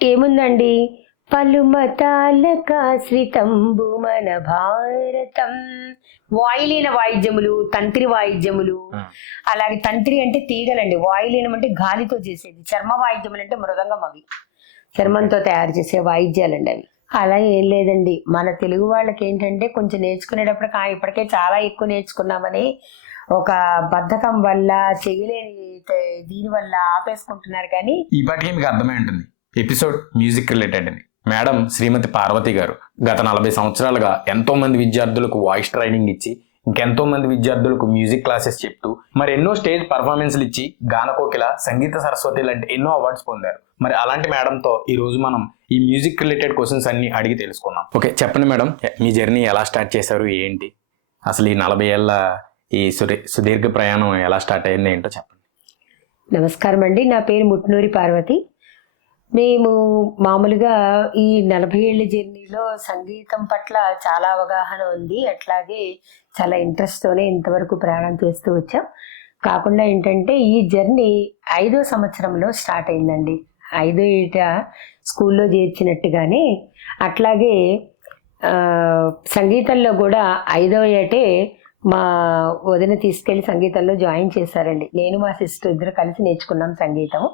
ఏముందండి, పలుమతాలకాశ్రితంబు మన భారతం. వాయులీన వాయిద్యములు, తంత్రి వాయిద్యములు. అలాగే తంత్రి అంటే తీగలండి, వాయులీనం అంటే గాలితో చేసేది, చర్మ వాయిద్యములు అంటే మృదంగం, అవి చర్మంతో తయారు చేసే వాయిద్యాలండి అవి. అలా ఏం లేదండి, మన తెలుగు వాళ్ళకి ఏంటంటే కొంచెం నేర్చుకునేటప్పుడు ఇప్పటికే చాలా ఎక్కువ నేర్చుకున్నామని ఒక బద్ధకం వల్ల చేయలేని దీని వల్ల ఆపేసుకుంటున్నారు. కానీ ఈ పాటికి మీకు అర్థమై ఉంటుంది ఎపిసోడ్ మ్యూజిక్ రిలేటెడ్ అని. మేడం శ్రీమతి పార్వతి గారు గత 40 సంవత్సరాలుగా ఎంతో మంది విద్యార్థులకు వాయిస్ ట్రైనింగ్ ఇచ్చి, ఇంకెంతో మంది విద్యార్థులకు మ్యూజిక్ క్లాసెస్ చెప్తూ, మరి ఎన్నో స్టేజ్ పర్ఫార్మెన్స్లు ఇచ్చి గానకోకిల, సంగీత సరస్వతి లాంటి ఎన్నో అవార్డ్స్ పొందారు. మరి అలాంటి మేడంతో ఈ రోజు మనం ఈ మ్యూజిక్ రిలేటెడ్ క్వశ్చన్స్ అన్ని అడిగి తెలుసుకున్నాం. ఓకే, చెప్పండి మేడం, మీ జర్నీ ఎలా స్టార్ట్ చేశారు, ఏంటి అసలు ఈ 40 ఏళ్ళ ఈ సుదీర్ఘ ప్రయాణం ఎలా స్టార్ట్ అయింది ఏంటో చెప్పండి. నమస్కారం అండి, నా పేరు ముట్నూరి పార్వతి. మేము మామూలుగా ఈ 40 ఏళ్ళ జర్నీలో సంగీతం పట్ల చాలా అవగాహన ఉంది, అట్లాగే చాలా ఇంట్రెస్ట్తోనే ఇంతవరకు ప్రయాణం చేస్తూ వచ్చాం. కాకుండా ఏంటంటే ఈ జర్నీ 5వ సంవత్సరంలో స్టార్ట్ అయిందండి. 5వ ఏట స్కూల్లో చేర్చినట్టుగానే అట్లాగే సంగీతంలో కూడా 5వ ఏటే మా వదిన తీసుకెళ్ళి సంగీతంలో జాయిన్ చేశారండి. నేను మా సిస్టర్ ఇద్దరు కలిసి నేర్చుకున్నాం సంగీతం.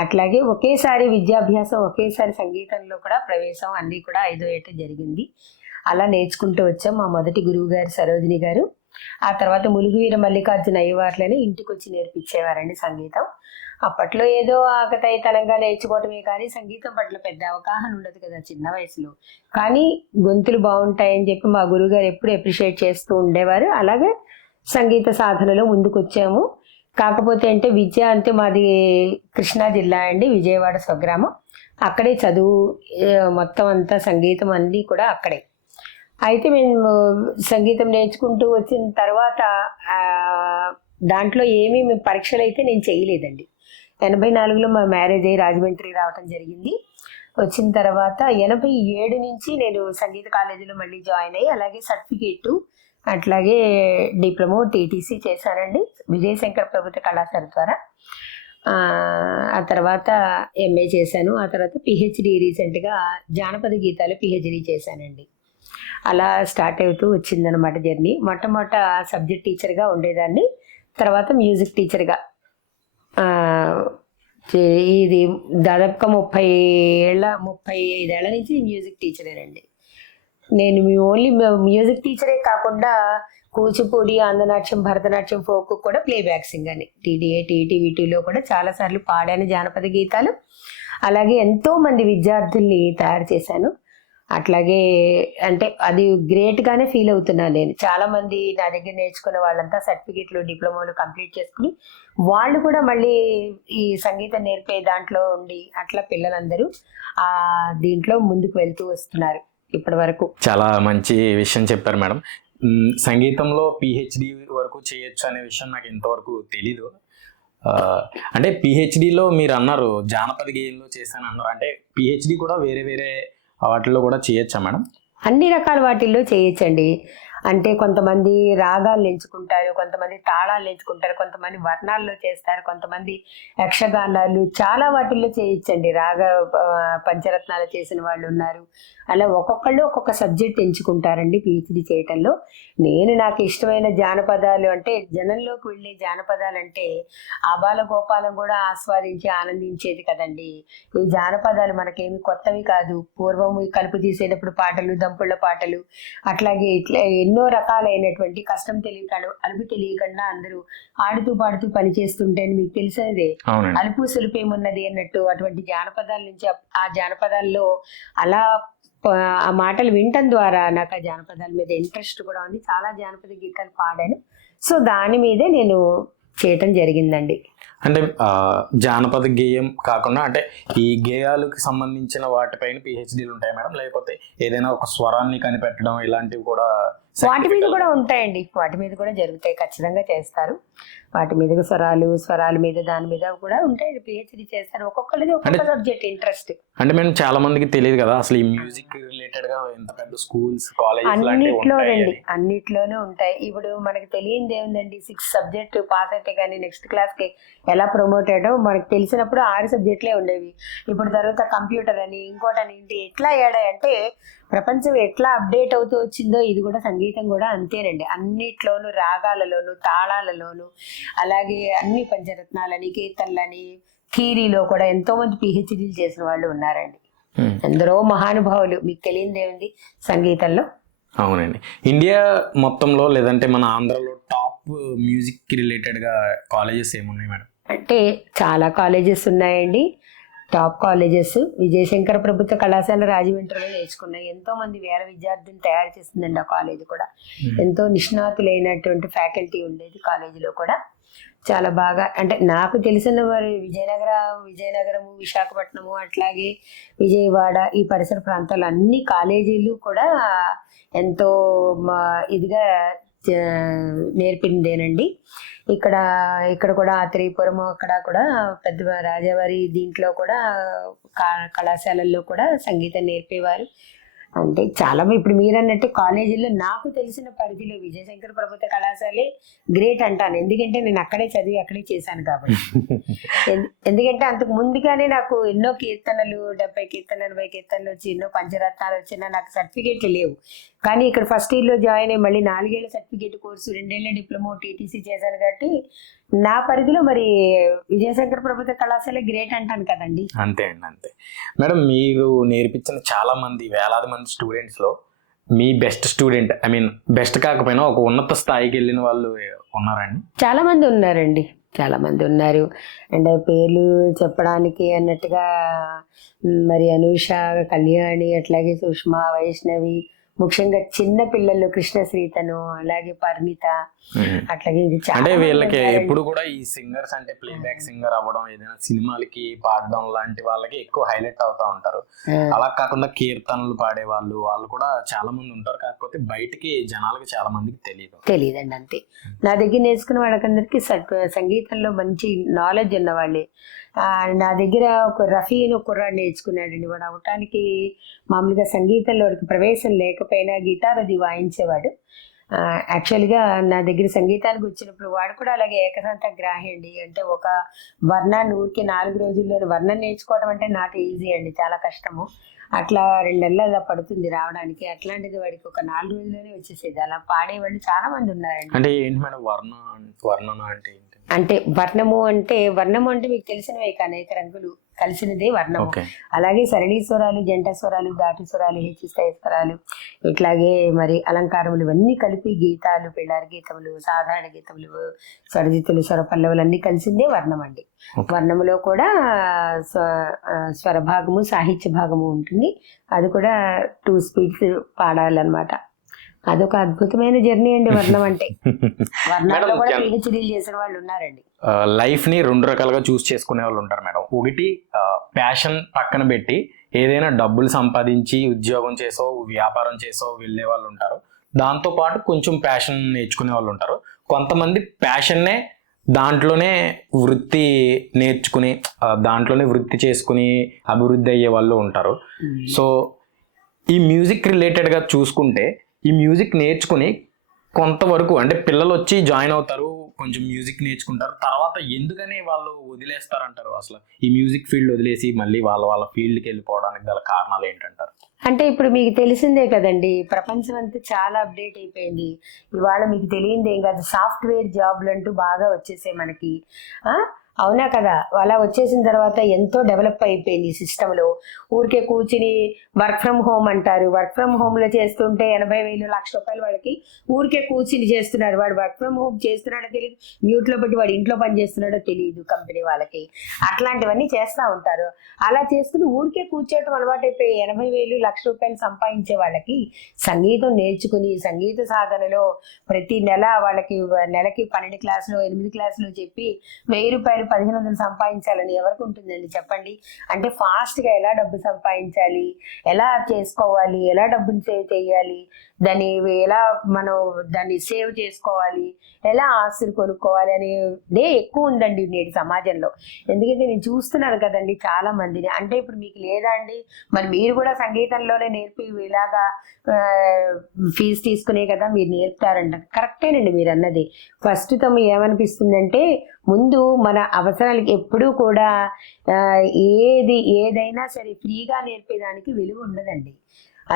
అట్లాగే ఒకేసారి విద్యాభ్యాసం, ఒకేసారి సంగీతంలో కూడా ప్రవేశం అన్నీ కూడా 5వ ఏట జరిగింది. అలా నేర్చుకుంటూ వచ్చాం. మా మొదటి గురువు గారు సరోజిని గారు, ఆ తర్వాత ములుగువీర మల్లికార్జున అయ్యవార్లని ఇంటికి వచ్చి నేర్పించేవారండి సంగీతం. అప్పట్లో ఏదో ఆకతాయితనంగా నేర్చుకోవటమే కానీ సంగీతం పట్ల పెద్ద అవగాహన ఉండదు కదా చిన్న వయసులో. కానీ గొంతులు బాగుంటాయని చెప్పి మా గురువుగారు ఎప్పుడు అప్రిషియేట్ చేస్తూ ఉండేవారు. అలాగే సంగీత సాధనలో ముందుకు వచ్చాము. కాకపోతే అంటే విద్య అంటే మాది కృష్ణా జిల్లా అండి, విజయవాడ స్వగ్రామం. అక్కడే చదువు మొత్తం అంతా, సంగీతం అన్నీ కూడా అక్కడే. అయితే మేము సంగీతం నేర్చుకుంటూ వచ్చిన తర్వాత దాంట్లో ఏమీ పరీక్షలు అయితే నేను చేయలేదండి. 84లో మా మ్యారేజ్ అయ్యి రాజమండ్రి రావటం జరిగింది. వచ్చిన తర్వాత 87 నుంచి నేను సంగీత కాలేజీలో మళ్ళీ జాయిన్ అయ్యి, అలాగే సర్టిఫికేటు, అట్లాగే డిప్లొమా, టీటీసీ చేశానండి విజయశంకర్ ప్రభుత్వ కళాశాల ద్వారా. ఆ తర్వాత ఎంఏ చేశాను. ఆ తర్వాత పిహెచ్డి, రీసెంట్గా జానపద గీతాలు పిహెచ్డి చేశానండి. అలా స్టార్ట్ అవుతూ వచ్చిందనమాట జర్నీ. మొట్టమొదట సబ్జెక్ట్ టీచర్గా ఉండేదాన్ని, తర్వాత మ్యూజిక్ టీచర్గా. ఇది దాదాపుగా 35 ఏళ్ల నుంచి మ్యూజిక్ టీచరేనండి నేను. ఓన్లీ మ్యూజిక్ టీచరే కాకుండా కూచిపూడి, ఆంధ్రనాట్యం, భరతనాట్యం, ఫోక్ కూడా ప్లేబ్యాక్ సింగర్ని. టీడీఏ, టీటీవీటీలో కూడా చాలాసార్లు పాడాను జానపద గీతాలు. అలాగే ఎంతోమంది విద్యార్థుల్ని తయారు చేశాను. అట్లాగే అంటే అది గ్రేట్గానే ఫీల్ అవుతున్నాను నేను. చాలామంది నా దగ్గర నేర్చుకున్న వాళ్ళంతా సర్టిఫికేట్లు, డిప్లొమాలు కంప్లీట్ చేసుకుని వాళ్ళు కూడా మళ్ళీ ఈ సంగీతం నేర్పే దాంట్లో ఉండి అట్లా పిల్లలందరూ దీంట్లో ముందుకు వెళ్తూ వస్తున్నారు ఇప్పటి వరకు. చాలా మంచి విషయం చెప్పారు మేడం. సంగీతంలో పిహెచ్డి వరకు చేయొచ్చు అనే విషయం నాకు ఇంతవరకు తెలీదు. అంటే పిహెచ్డిలో మీరు అన్నారు జానపద గేయంలో చేశాను అన్నారు, అంటే పిహెచ్డి కూడా వేరే వేరే వాటిల్లో కూడా చేయొచ్చా మేడం? అన్ని రకాల వాటిల్లో చేయొచ్చండి. అంటే కొంతమంది రాగాలు ఎంచుకుంటారు, కొంతమంది తాళాలు ఎంచుకుంటారు, కొంతమంది వర్ణాల్లో చేస్తారు, కొంతమంది యక్షగానాలు, చాలా వాటిల్లో చేయొచ్చండి. రాగ పంచరత్నాలు చేసిన వాళ్ళు ఉన్నారు. అలా ఒక్కొక్కళ్ళు ఒక్కొక్క సబ్జెక్ట్ ఎంచుకుంటారండి పిహెచ్డి చేయటంలో. నాకు ఇష్టమైన జానపదాలు అంటే, జనంలోకి వెళ్ళే జానపదాలు అంటే ఆబాల గోపాలం కూడా ఆస్వాదించి ఆనందించేది కదండి. ఈ జానపదాలు మనకేమి కొత్తవి కాదు. పూర్వం కలుపు తీసేటప్పుడు పాటలు, దంపుళ్ళ పాటలు, అట్లాగే ఇట్లా ఎన్నో రకాలైనటువంటి కష్టం తెలియకుండా, అలుపు తెలియకుండా అందరూ ఆడుతూ పాడుతూ పనిచేస్తుంటే మీకు తెలిసేదే అలుపు సులుపేమున్నది అన్నట్టు. అటువంటి జానపదాల నుంచి ఆ జానపదాల్లో అలా ఆ మాటలు వినటం ద్వారా నాకు ఆ జానపదాల మీద ఇంట్రెస్ట్ కూడా ఉంది. చాలా జానపద గీతాలు పాడాను. సో దాని మీదే నేను చేయటం జరిగిందండి. అంటే జానపద గేయం కాకుండా అంటే ఈ గేయాలకు సంబంధించిన వాటిపైన పిహెచ్డీలు ఉంటాయి మేడం, లేకపోతే ఏదైనా ఒక స్వరాన్ని కనిపెట్టడం ఇలాంటివి కూడా వాటి మీద కూడా ఉంటాయండి, వాటి మీద కూడా జరుగుతాయి, ఖచ్చితంగా చేస్తారు. వాటి మీద స్వరాల మీద దాని మీద కూడా ఉంటాయి, పిహెచ్డి చేస్తారు. ఒక్కొక్కరిది ఒక్కొక్క సబ్జెక్ట్ ఇంట్రెస్ట్. అంటే మేము చాలా మందికి తెలియదు కదా అసలు ఈ మ్యూజిక్ రిలేటెడ్ గా ఎంత పెద్ద స్కూల్స్ అన్నిట్లోనే ఉంటాయి. ఇప్పుడు మనకి తెలియంది ఏముందండి, 6 సబ్జెక్ట్ పాస్ అయితే కానీ నెక్స్ట్ క్లాస్ కి ఎలా ప్రమోట్ అయ్యడం మనకు తెలిసినప్పుడు 6 సబ్జెక్టులే ఉండేవి. ఇప్పుడు తర్వాత కంప్యూటర్ అని ఇంకోటని ఇంటి ఎట్లా అంటే ప్రపంచం ఎట్లా అప్డేట్ అవుతూ వచ్చిందో ఇది కూడా సంగీతం కూడా అంతేనండి. అన్నిట్లోనూ రాగాలలోను తాళాలలోను అలాగే అన్ని పంచరత్నాలని కీర్తనలని థియరీలో కూడా ఎంతో మంది పిహెచ్డీలు చేసిన వాళ్ళు ఉన్నారండి. ఎందరో మహానుభావులు, మీకు తెలియదు ఏముంది సంగీతంలో. అవునండి. ఇండియా మొత్తంలో లేదంటే మన ఆంధ్రలో టాప్ మ్యూజిక్ రిలేటెడ్ గా కాలేజెస్ ఏమున్నాయి మేడం? అంటే చాలా కాలేజెస్ ఉన్నాయండి. టాప్ కాలేజెస్ విజయశంకర ప్రభుత్వ కళాశాల రాజమండ్రిలో నేర్చుకున్నాయి. ఎంతో మంది వేల విద్యార్థులను తయారు చేసిందండి ఆ కాలేజ్ కూడా. ఎంతో నిష్ణాతులైనటువంటి ఫ్యాకల్టీ ఉండేది కాలేజీలో కూడా. చాలా బాగా, అంటే నాకు తెలిసిన వారి విజయనగరము, విశాఖపట్నము, అట్లాగే విజయవాడ ఈ పరిసర ప్రాంతాలు అన్ని కాలేజీలు కూడా ఎంతో ఇదిగా నేర్పిందేనండి. ఇక్కడ కూడా ఆత్రేయపురము అక్కడ కూడా పెద్ద రాజావారి దీంట్లో కూడా కళాశాలల్లో కూడా సంగీతం నేర్పేవారు. అంటే చాలా ఇప్పుడు మీరు అన్నట్టు కాలేజీల్లో నాకు తెలిసిన పరిధిలో విజయశంకర ప్రభుత్వ కళాశాలే గ్రేట్ అంటాను. ఎందుకంటే నేను అక్కడే చదివి అక్కడే చేశాను కాబట్టి. ఎందుకంటే అంతకు ముందుగానే నాకు ఎన్నో కీర్తనలు 70 కీర్తనలు 80 కీర్తనలు వచ్చి ఎన్నో పంచరత్నాలు వచ్చినా నాకు సర్టిఫికేట్లు లేవు. కానీ ఇక్కడ ఫస్ట్ ఇయర్లో జాయిన్ అయ్యి మళ్ళీ 4 ఏళ్ల సర్టిఫికేట్ కోర్సు 2 ఏళ్ల డిప్లొమా టీటీసీ చేశాను కాబట్టి నా పరిధిలో మరి విజయశంకర ప్రభుత్వ కళాశాల గ్రేట్ అంటాను కదండి. అంతే అండి, అంతే. మేడం, మీరు నేర్పించిన చాలా మంది వేలాది మంది స్టూడెంట్స్ లో మీ best student, I mean best కాకపోయినా ఒక ఉన్నత స్థాయికి వెళ్ళిన వాళ్ళు ఉన్నారండి? చాలా మంది ఉన్నారండి, చాలా మంది ఉన్నారు. అండ్ పేర్లు చెప్పడానికి అన్నట్టుగా మరి అనూష, కళ్యాణి, అట్లాగే సుష్మా, వైష్ణవి, ముఖ్యంగా చిన్న పిల్లలు కృష్ణశ్రీతను, అలాగే పరిణిత, అట్లాగే అంటే వీళ్ళకి ఎప్పుడు కూడా ఈ సింగర్స్ అంటే ప్లేబ్యాక్ సింగర్ అవ్వడం, ఏదైనా సినిమాలకి పాడడం లాంటి వాళ్ళకి ఎక్కువ హైలైట్ అవుతా ఉంటారు. అలా కాకుండా కీర్తనలు పాడే వాళ్ళు కూడా చాలా మంది ఉంటారు. కాకపోతే బయటికి జనాలకి చాలా మందికి తెలియదండి. అంతే. నా దగ్గర నేర్చుకున్న వాళ్ళకందరికీ సంగీతంలో మంచి నాలెడ్జ్ ఉన్న వాళ్ళే. నా దగ్గర ఒక రఫీ అని ఒక కుర్రాడు నేర్చుకున్నాడండి. వాడు అవటానికి మామూలుగా సంగీతంలో వాడికి ప్రవేశం లేకపోయినా గిటార్ అది వాయించేవాడు. యాక్చువల్గా నా దగ్గర సంగీతానికి వచ్చినప్పుడు వాడు కూడా అలాగే ఏకసంత గ్రాహి అండి. అంటే ఒక వర్ణాన్ని ఊరికి 4 రోజుల్లో వర్ణం నేర్చుకోవడం అంటే నాట్ ఈజీ అండి, చాలా కష్టము. అట్లా 2 నెలలు అలా పడుతుంది రావడానికి. అట్లాంటిది వాడికి ఒక 4 రోజుల్లోనే వచ్చేసేది. అలా పాడేవాళ్ళు చాలా మంది ఉన్నారండి. అంటే ఏంటి మేడం వర్ణన అంటే ఏంటి? అంటే వర్ణము అంటే మీకు తెలిసినవే అనేక రంగులు కలిసినదే వర్ణము. అలాగే సరళీ స్వరాలు, జంట స్వరాలు, దాటి స్వరాలు, హెచ్చిస్తాయి స్వరాలు, ఇట్లాగే మరి అలంకారములు ఇవన్నీ కలిపి గీతాలు, పిల్లారి గీతములు, సాధారణ గీతములు, స్వరజిత్తులు, స్వరపల్లవులు అన్ని కలిసిందే వర్ణం అండి. వర్ణములో కూడా స్వరభాగము, సాహిత్య భాగము ఉంటుంది. అది కూడా 2 స్పీడ్స్ పాడాలన్నమాట. అదొక అద్భుతమైన జర్నీ అండి వర్ణం అంటే. వర్ణాల్లో కూడా పిహెచ్డీలు చేసిన వాళ్ళు ఉన్నారండి. లైఫ్ ని 2 రకాలుగా చూస్ చేసుకునే వాళ్ళు ఉంటారు మేడం. ఒకటి ప్యాషన్ పక్కన పెట్టి ఏదైనా డబ్బులు సంపాదించి ఉద్యోగం చేసో వ్యాపారం చేసో వెళ్ళే వాళ్ళు ఉంటారు. దాంతో పాటు కొంచెం ప్యాషన్ నేర్చుకునే వాళ్ళు ఉంటారు. కొంతమంది ప్యాషన్నే దాంట్లోనే వృత్తి నేర్చుకుని దాంట్లోనే వృత్తి చేసుకుని అభివృద్ధి అయ్యే వాళ్ళు ఉంటారు. సో ఈ మ్యూజిక్ రిలేటెడ్గా చూసుకుంటే ఈ మ్యూజిక్ నేర్చుకుని కొంతవరకు అంటే పిల్లలు వచ్చి జాయిన్ అవుతారు, కొంచెం మ్యూజిక్ నేర్చుకుంటారు, తర్వాత ఎందుకని వాళ్ళు వదిలేస్తారంటారు? అసలు ఈ మ్యూజిక్ ఫీల్డ్ వదిలేసి మళ్ళీ వాళ్ళ ఫీల్డ్కి వెళ్ళిపోవడానికి గల కారణాలు ఏంటంటారు? అంటే ఇప్పుడు మీకు తెలిసిందే కదండి, ప్రపంచం అంతా చాలా అప్డేట్ అయిపోయింది. ఇవాళ మీకు తెలియంది ఏం కాదు, సాఫ్ట్వేర్ జాబ్లు అంటూ బాగా వచ్చేసాయి మనకి. అవునా కదా? అలా వచ్చేసిన తర్వాత ఎంతో డెవలప్ అయిపోయింది సిస్టంలో. ఊరికే కూర్చుని వర్క్ ఫ్రమ్ హోమ్ అంటారు. వర్క్ ఫ్రమ్ హోమ్లో చేస్తుంటే 80,000 1,00,000 రూపాయలు వాడికి ఊరికే కూర్చుని చేస్తున్నాడు. వాడు వర్క్ ఫ్రమ్ హోమ్ చేస్తున్నాడో తెలియదు, మ్యూట్లో పెట్టి వాడు ఇంట్లో పని చేస్తున్నాడో తెలియదు కంపెనీ వాళ్ళకి. అట్లాంటివన్నీ చేస్తూ ఉంటారు. అలా చేసుకుని ఊరికే కూర్చోవటం అలవాటైపోయి 80,000 1,00,000 రూపాయలు సంపాదించే వాళ్ళకి సంగీతం నేర్చుకుని సంగీత సాధనలో ప్రతి నెల వాళ్ళకి నెలకి 12 క్లాసులు 8 క్లాసులు చెప్పి 1,000 రూపాయలు 1500 సంపాదించాలని ఎవరికి ఉంటుందండి చెప్పండి. అంటే ఫాస్ట్గా ఎలా డబ్బు సంపాదించాలి, ఎలా చేసుకోవాలి, ఎలా డబ్బుని సేవ్ చేయాలి, దాన్ని ఎలా మనం దాన్ని సేవ్ చేసుకోవాలి, ఎలా ఆస్తులు కొనుక్కోవాలి అనేదే ఎక్కువ ఉందండి నేటి సమాజంలో. ఎందుకంటే నేను చూస్తున్నాను కదండి చాలా మందిని. అంటే ఇప్పుడు మీకు లేదా అండి, మరి మీరు కూడా సంగీతంలోనే నేర్పి ఇలాగా ఫీజు తీసుకునే కదా మీరు నేర్పుతారంట. కరెక్టేనండి మీరు అన్నది. ఫస్ట్ తమ ఏమనిపిస్తుందంటే, ముందు మన అవసరాలకి ఎప్పుడూ కూడా ఏదైనా సరే ఫ్రీగా నేర్పేదానికి విలువ ఉండదండి.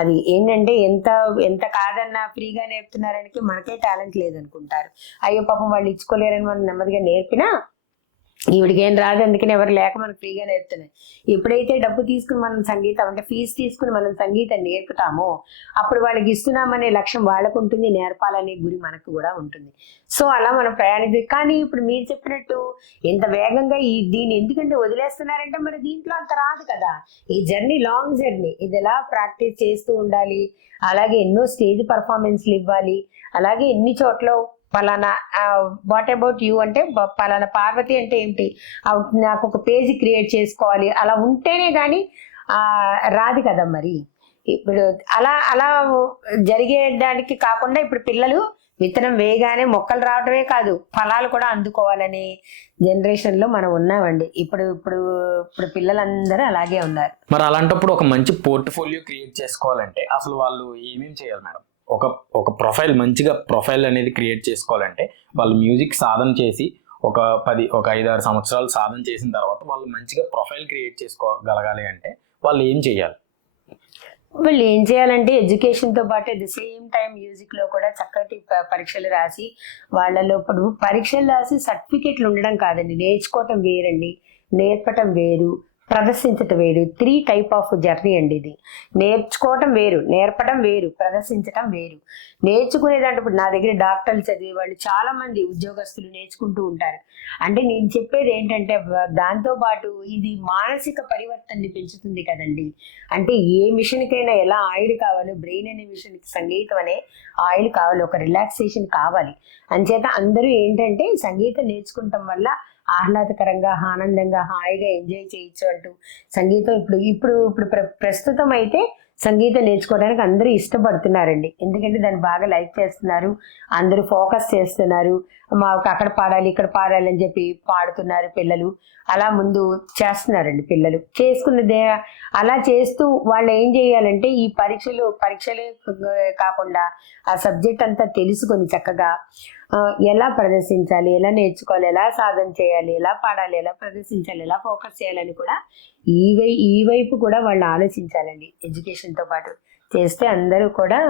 అది ఏంటంటే ఎంత ఎంత కాదన్నా ఫ్రీగా నేర్పుతున్నారనికి మనకే టాలెంట్ లేదనుకుంటారు. అయ్యో పాపం వాళ్ళు ఇచ్చుకోలేరని మనం నెమ్మదిగా నేర్పినా ఈవిడికి ఏం రాదు అందుకని ఎవరు లేక మనకు ఫ్రీగా నేర్పుతున్నాయి. ఎప్పుడైతే డబ్బు తీసుకుని మనం సంగీతం అంటే ఫీజు తీసుకుని మనం సంగీతం నేర్పుతామో అప్పుడు వాళ్ళకి ఇస్తున్నామనే లక్ష్యం వాళ్ళకు ఉంటుంది, నేర్పాలనే గురి మనకు కూడా ఉంటుంది. సో అలా మనం కానీ ఇప్పుడు మీరు చెప్పినట్టు ఎంత వేగంగా దీన్ని ఎందుకంటే వదిలేస్తున్నారంటే మరి దీంట్లో అంత రాదు కదా. ఈ జర్నీ లాంగ్ జర్నీ, ఇది ఎలా ప్రాక్టీస్ చేస్తూ ఉండాలి, అలాగే ఎన్నో స్టేజ్ పర్ఫార్మెన్స్లు ఇవ్వాలి, అలాగే ఎన్ని చోట్ల పలానా వాట్ అబౌట్ యూ అంటే పలానా పార్వతి అంటే ఏంటి, నాకు ఒక పేజ్ క్రియేట్ చేసుకోవాలి, అలా ఉంటేనే కానీ రాదు కదా. మరి ఇప్పుడు అలా అలా జరిగేదానికి కాకుండా ఇప్పుడు పిల్లలు విత్తనం వేయగానే మొక్కలు రావడమే కాదు ఫలాలు కూడా అందుకోవాలనే జనరేషన్లో మనం ఉన్నామండి. ఇప్పుడు ఇప్పుడు ఇప్పుడు పిల్లలందరూ అలాగే ఉన్నారు. మరి అలాంటప్పుడు ఒక మంచి పోర్ట్ఫోలియో క్రియేట్ చేసుకోవాలంటే అసలు వాళ్ళు ఏమేమి చేయాలి మేడం? ఒక ప్రొఫైల్ మంచిగా ప్రొఫైల్ అనేది క్రియేట్ చేసుకోవాలంటే వాళ్ళు మ్యూజిక్ సాధన చేసి ఒక 5-6 సంవత్సరాలు సాధన చేసిన తర్వాత వాళ్ళు మంచిగా ప్రొఫైల్ క్రియేట్ చేసుకోగలగాలి అంటే వాళ్ళు ఏం చేయాలి? వాళ్ళు ఏం చేయాలంటే ఎడ్యుకేషన్తో పాటు అట్ ది సేమ్ టైం మ్యూజిక్లో కూడా చక్కటి పరీక్షలు రాసి వాళ్ళలో ఇప్పుడు పరీక్షలు రాసి సర్టిఫికెట్లు ఉండడం కాదండి, నేర్చుకోవటం వేరండి, నేర్పటం వేరు, ప్రదర్శించటం వేరు. 3 టైప్ ఆఫ్ జర్నీ అండి ఇది. నేర్చుకోవటం వేరు, నేర్పడం వేరు, ప్రదర్శించటం వేరు. నేర్చుకునేదంటే ఇప్పుడు నా దగ్గర డాక్టర్లు చదివే వాళ్ళు చాలా మంది ఉద్యోగస్తులు నేర్చుకుంటూ ఉంటారు. అంటే నేను చెప్పేది ఏంటంటే దాంతోపాటు ఇది మానసిక పరివర్తనని పెంచుతుంది కదండి. అంటే ఏ మిషన్కైనా ఎలా ఆయిల్ కావాలో బ్రెయిన్ అనే మిషన్కి సంగీతం అనే ఆయిల్ కావాలి, ఒక రిలాక్సేషన్ కావాలి. అంచేత అందరూ ఏంటంటే సంగీతం నేర్చుకుంటాం వల్ల ఆహ్లాదకరంగా ఆనందంగా హాయిగా ఎంజాయ్ చేయొచ్చు అంటూ సంగీతం ఇప్పుడు ఇప్పుడు ఇప్పుడు ప్రస్తుతం అయితే సంగీతం నేర్చుకోవడానికి అందరూ ఇష్టపడుతున్నారండి. ఎందుకంటే దాన్ని బాగా లైక్ చేస్తున్నారు, అందరూ ఫోకస్ చేస్తున్నారు. మాకు అక్కడ పాడాలి ఇక్కడ పాడాలి అని చెప్పి పాడుతున్నారు పిల్లలు. అలా ముందు చేస్తున్నారండి పిల్లలు. చేసుకున్నదే అలా చేస్తూ వాళ్ళు ఏం చేయాలంటే ఈ పరీక్షలే కాకుండా ఆ సబ్జెక్ట్ అంతా తెలుసుకొని చక్కగా ఎలా ప్రదర్శించాలి, ఎలా నేర్చుకోవాలి, ఎలా సాధన చేయాలి, ఎలా పాడాలి, ఎలా ప్రదర్శించాలి, ఎలా ఫోకస్ చేయాలని కూడా ఈ వైపు కూడా వాళ్ళు ఆలోచించాలండి. ఎడ్యుకేషన్తో పాటు చేస్తే అందరూ కూడా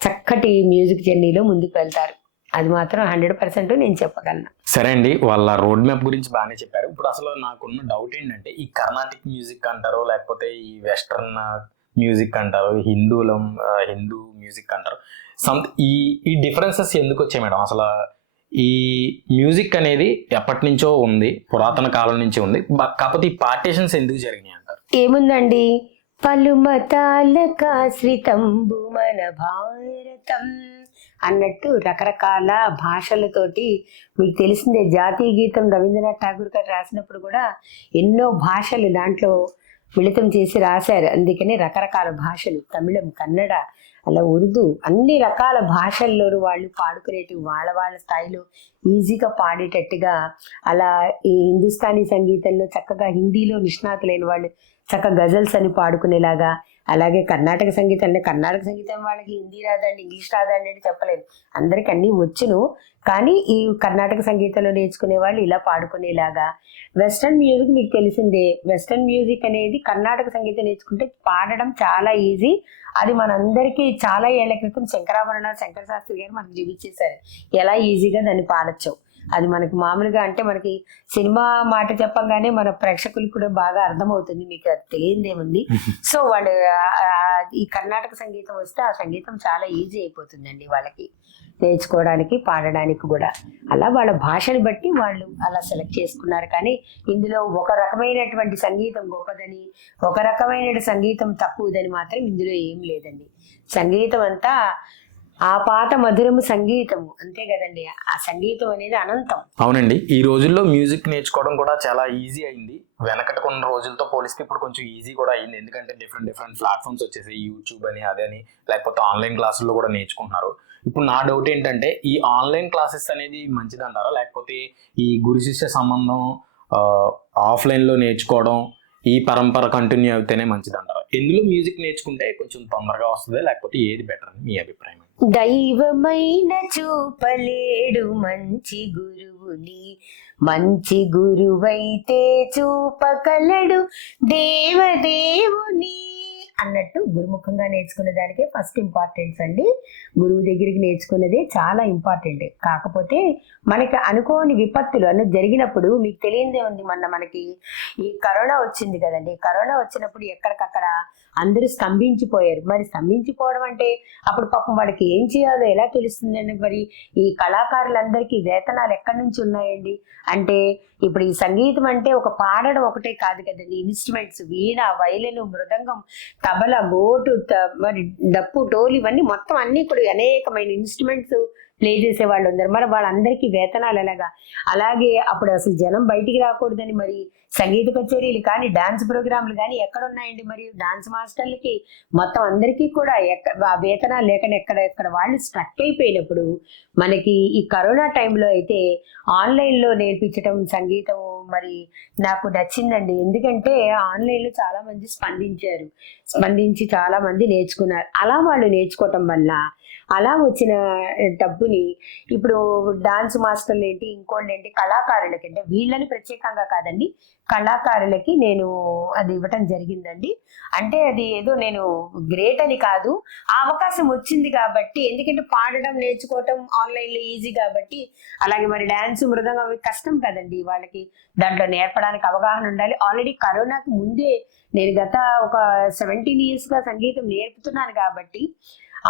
చక్కటి మ్యూజిక్ జర్నీలో ముందుకు వెళ్తారు. అది మాత్రం 100% నేను చెప్పగలను. సరే అండి, వాళ్ళ రోడ్ మ్యాప్ గురించి బాగానే చెప్పారు. ఇప్పుడు అసలు నాకున్న డౌట్ ఏంటంటే ఈ కర్ణాటిక్ మ్యూజిక్ అంటారు, లేకపోతే ఈ వెస్టర్న్ మ్యూజిక్ అంటారు, హిందూ మ్యూజిక్ అంటారు, ఈ డిఫరెన్సెస్ ఎందుకు వచ్చాయి మేడం? అసలు ఈ మ్యూజిక్ అనేది ఎప్పటి నుంచో ఉంది, పురాతన కాలం నుంచి ఉంది, కాకపోతే ఈ పార్టీషన్స్ ఎందుకు జరిగినాయి అంటారు? ఏముందండి, పలుమతాలకాశ్రితంబు మన భారతం అన్నట్టు రకరకాల భాషలతోటి మీకు తెలిసిందే. జాతీయ గీతం రవీంద్రనాథ్ ఠాగూర్ గారు రాసినప్పుడు కూడా ఎన్నో భాషలు దాంట్లో మిళితం చేసి రాశారు. అందుకని రకరకాల భాషలు, తమిళం, కన్నడ, అలా ఉర్దూ, అన్ని రకాల భాషల్లోనూ వాళ్ళు పాడుకునేటి వాళ్ళ స్థాయిలో ఈజీగా పాడేటట్టుగా అలా ఈ హిందుస్థానీ సంగీతంలో చక్కగా హిందీలో నిష్ణాతులైన వాళ్ళు చక్కగా గజల్స్ అని పాడుకునేలాగా, అలాగే కర్ణాటక సంగీతం అంటే కర్ణాటక సంగీతం వాళ్ళకి హిందీ రాదండి, ఇంగ్లీష్ రాదండి అంటే చెప్పలేదు, అందరికి అన్నీ వచ్చును. కానీ ఈ కర్ణాటక సంగీతంలో నేర్చుకునే వాళ్ళు ఇలా పాడుకునేలాగా. వెస్ట్రన్ మ్యూజిక్ మీకు తెలిసిందే, వెస్ట్రన్ మ్యూజిక్ అనేది కర్ణాటక సంగీతం నేర్చుకుంటే పాడడం చాలా ఈజీ. అది మనందరికీ చాలా ఏళ్ల క్రితం శంకర శాస్త్రి గారు మనకు చూపించేశారు ఎలా ఈజీగా దాన్ని పాడచ్చు. అది మనకి మామూలుగా అంటే మనకి సినిమా మాట చెప్పగానే మన ప్రేక్షకులకు కూడా బాగా అర్థమవుతుంది, మీకు అది తెలియదేముంది. సో వాళ్ళు ఈ కర్ణాటక సంగీతం వస్తే ఆ సంగీతం చాలా ఈజీ అయిపోతుందండి వాళ్ళకి నేర్చుకోవడానికి, పాడడానికి కూడా. అలా వాళ్ళ భాషని బట్టి వాళ్ళు అలా సెలెక్ట్ చేసుకున్నారు. కానీ ఇందులో ఒక రకమైనటువంటి సంగీతం గొప్పదని, ఒక రకమైన సంగీతం తక్కువదని మాత్రం ఇందులో ఏం లేదండి. సంగీతం అంతా ఆ పాట మధురము సంగీతము, అంతే కదండి. ఆ సంగీతం అనేది అనంతం. అవునండి, ఈ రోజుల్లో మ్యూజిక్ నేర్చుకోవడం కూడా చాలా ఈజీ అయింది. వెనకట కొన్ని రోజులతో పోలిస్తే ఇప్పుడు కొంచెం ఈజీ కూడా అయింది. ఎందుకంటే డిఫరెంట్ ప్లాట్ఫామ్స్ వచ్చేసి యూట్యూబ్ అని అదని, లేకపోతే ఆన్లైన్ క్లాసుల్లో కూడా నేర్చుకుంటున్నారు. ఇప్పుడు నా డౌట్ ఏంటంటే ఈ ఆన్లైన్ క్లాసెస్ అనేది మంచిదంటారా, లేకపోతే ఈ గురు శిష్య సంబంధం ఆఫ్లైన్లో నేర్చుకోవడం ఈ పరంపర కంటిన్యూ అయితేనే మంచిదంటారా? ఎందులో మ్యూజిక్ నేర్చుకుంటే కొంచెం తొందరగా వస్తుంది, లేకపోతే ఏది బెటర్ అని మీ అభిప్రాయం? దైవమైన చూపలేడు మంచి గురువుని, మంచి గురువైతే చూపగలడు దేవదేవుని అన్నట్టు గురుముఖంగా నేర్చుకునే దానికే ఫస్ట్ ఇంపార్టెన్స్ అండి. గురువు దగ్గరికి నేర్చుకున్నదే చాలా ఇంపార్టెంట్. కాకపోతే మనకి అనుకోని విపత్తులు అన్నది జరిగినప్పుడు మీకు తెలియదే ఉంది. మనకి ఈ కరోనా వచ్చింది కదండి. కరోనా వచ్చినప్పుడు ఎక్కడికక్కడ అందరూ స్తంభించిపోయారు. మరి స్తంభించిపోవడం అంటే అప్పుడు పాపం వాడికి ఏం చేయాలో ఎలా తెలుస్తుందండి? మరి ఈ కళాకారులందరికీ వేతనాలు ఎక్కడి నుంచి ఉన్నాయండి? అంటే ఇప్పుడు ఈ సంగీతం అంటే ఒక పాడడం ఒకటే కాదు కదండి. ఇన్స్ట్రుమెంట్స్, వీణ, వైలిన్, మృదంగం, తబల, బోటు, మరి డప్పు, టోలు, ఇవన్నీ మొత్తం అన్ని కూడా అనేకమైన ఇన్స్ట్రుమెంట్స్ ప్లే చేసే వాళ్ళు ఉన్నారు. మరి వాళ్ళందరికీ వేతనాలు ఎలాగా? అలాగే అప్పుడు అసలు జనం బయటికి రాకూడదని మరి సంగీత కచేరీలు కానీ డాన్స్ ప్రోగ్రాంలు కానీ ఎక్కడ ఉన్నాయండి? మరి డాన్స్ మాస్టర్లకి మొత్తం అందరికీ కూడా ఆ వేతనాలు లేకుండా ఎక్కడ వాళ్ళు స్ట్రక్ అయిపోయినప్పుడు మనకి ఈ కరోనా టైంలో అయితే ఆన్లైన్లో నేర్పించడం సంగీతం మరి నాకు నచ్చిందండి. ఎందుకంటే ఆన్లైన్లో చాలా మంది స్పందించి చాలా మంది నేర్చుకున్నారు. అలా వాళ్ళు నేర్చుకోవటం వల్ల అలా వచ్చిన డబ్బుని ఇప్పుడు డాన్స్ మాస్టర్లు ఏంటి, ఇంకోళ్ళు ఏంటి, కళాకారులకి, అంటే వీళ్ళని ప్రత్యేకంగా కాదండి, కళాకారులకి నేను అది ఇవ్వటం జరిగిందండి. అంటే అది ఏదో నేను గ్రేట్ అని కాదు, ఆ అవకాశం వచ్చింది కాబట్టి. ఎందుకంటే పాడడం నేర్చుకోవటం ఆన్లైన్లో ఈజీ కాబట్టి. అలాగే మరి డాన్స్, మృదంగం అవి కష్టం కదండి, వాళ్ళకి దాంట్లో నేర్పడానికి అవగాహన ఉండాలి. ఆల్రెడీ కరోనాకి ముందే నేను గత ఒక 17 yearsగా సంగీతం నేర్పుతున్నాను కాబట్టి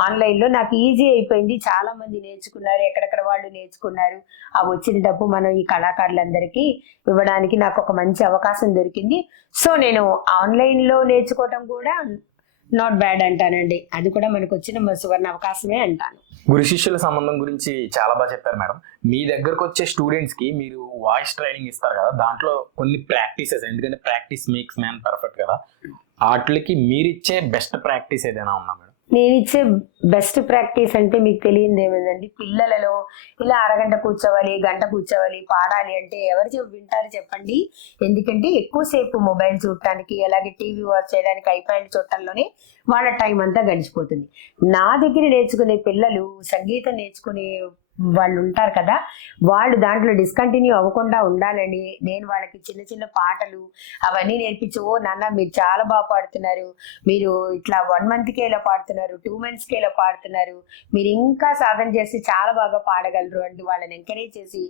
ఆన్లైన్లో నాకు ఈజీ అయిపోయింది. చాలా మంది నేర్చుకున్నారు, ఎక్కడెక్కడ వాళ్ళు నేర్చుకున్నారు. ఆ వచ్చిన డబ్బు మనం ఈ కళాకారులందరికీ ఇవ్వడానికి నాకు ఒక మంచి అవకాశం దొరికింది. సో నేను ఆన్లైన్లో నేర్చుకోవటం కూడా నాట్ బ్యాడ్ అంటానండి. అది కూడా మనకు వచ్చిన సువర్ణ అవకాశమే అంటాను. గురు శిష్యుల సంబంధం గురించి చాలా బాగా చెప్పారు మేడం. మీ దగ్గరకు వచ్చే స్టూడెంట్స్ కి మీరు వాయిస్ ట్రైనింగ్ ఇస్తారు కదా, దాంట్లో కొన్ని ప్రాక్టీసెస్, ఎందుకంటే ప్రాక్టీస్ మేక్స్ మ్యాన్ పర్ఫెక్ట్ కదా, వాటికి మీరు ఇచ్చే బెస్ట్ ప్రాక్టీస్ ఏదైనా ఉందా మేడం? నేను ఇచ్చే బెస్ట్ ప్రాక్టీస్ అంటే మీకు తెలియదు ఏమైందండి, పిల్లలలో ఇలా అరగంట కూర్చోవాలి, గంట కూర్చోవాలి, పాడాలి అంటే ఎవరు వింటారు చెప్పండి? ఎందుకంటే ఎక్కువసేపు మొబైల్ చూడటానికి, అలాగే టీవీ వాచ్ చేయడానికి, ఐప్యాడ్ చూడటంలోనే వాళ్ళ టైం అంతా గడిచిపోతుంది. నా దగ్గర నేర్చుకునే పిల్లలు, సంగీతం నేర్చుకునే వాళ్ళు ఉంటారు కదా, వాళ్ళు దాంట్లో డిస్కంటిన్యూ అవ్వకుండా ఉండాలని నేను వాళ్ళకి చిన్న చిన్న పాటలు అవన్నీ నేర్పించి, ఓ నాన్న మీరు చాలా బాగా పాడుతున్నారు, మీరు ఇట్లా 1 monthకే ఇలా పాడుతున్నారు, 2 monthsకే ఇలా పాడుతున్నారు, మీరు ఇంకా సాధన చేసి చాలా బాగా పాడగలరు అంటే వాళ్ళని ఎంకరేజ్ చేసి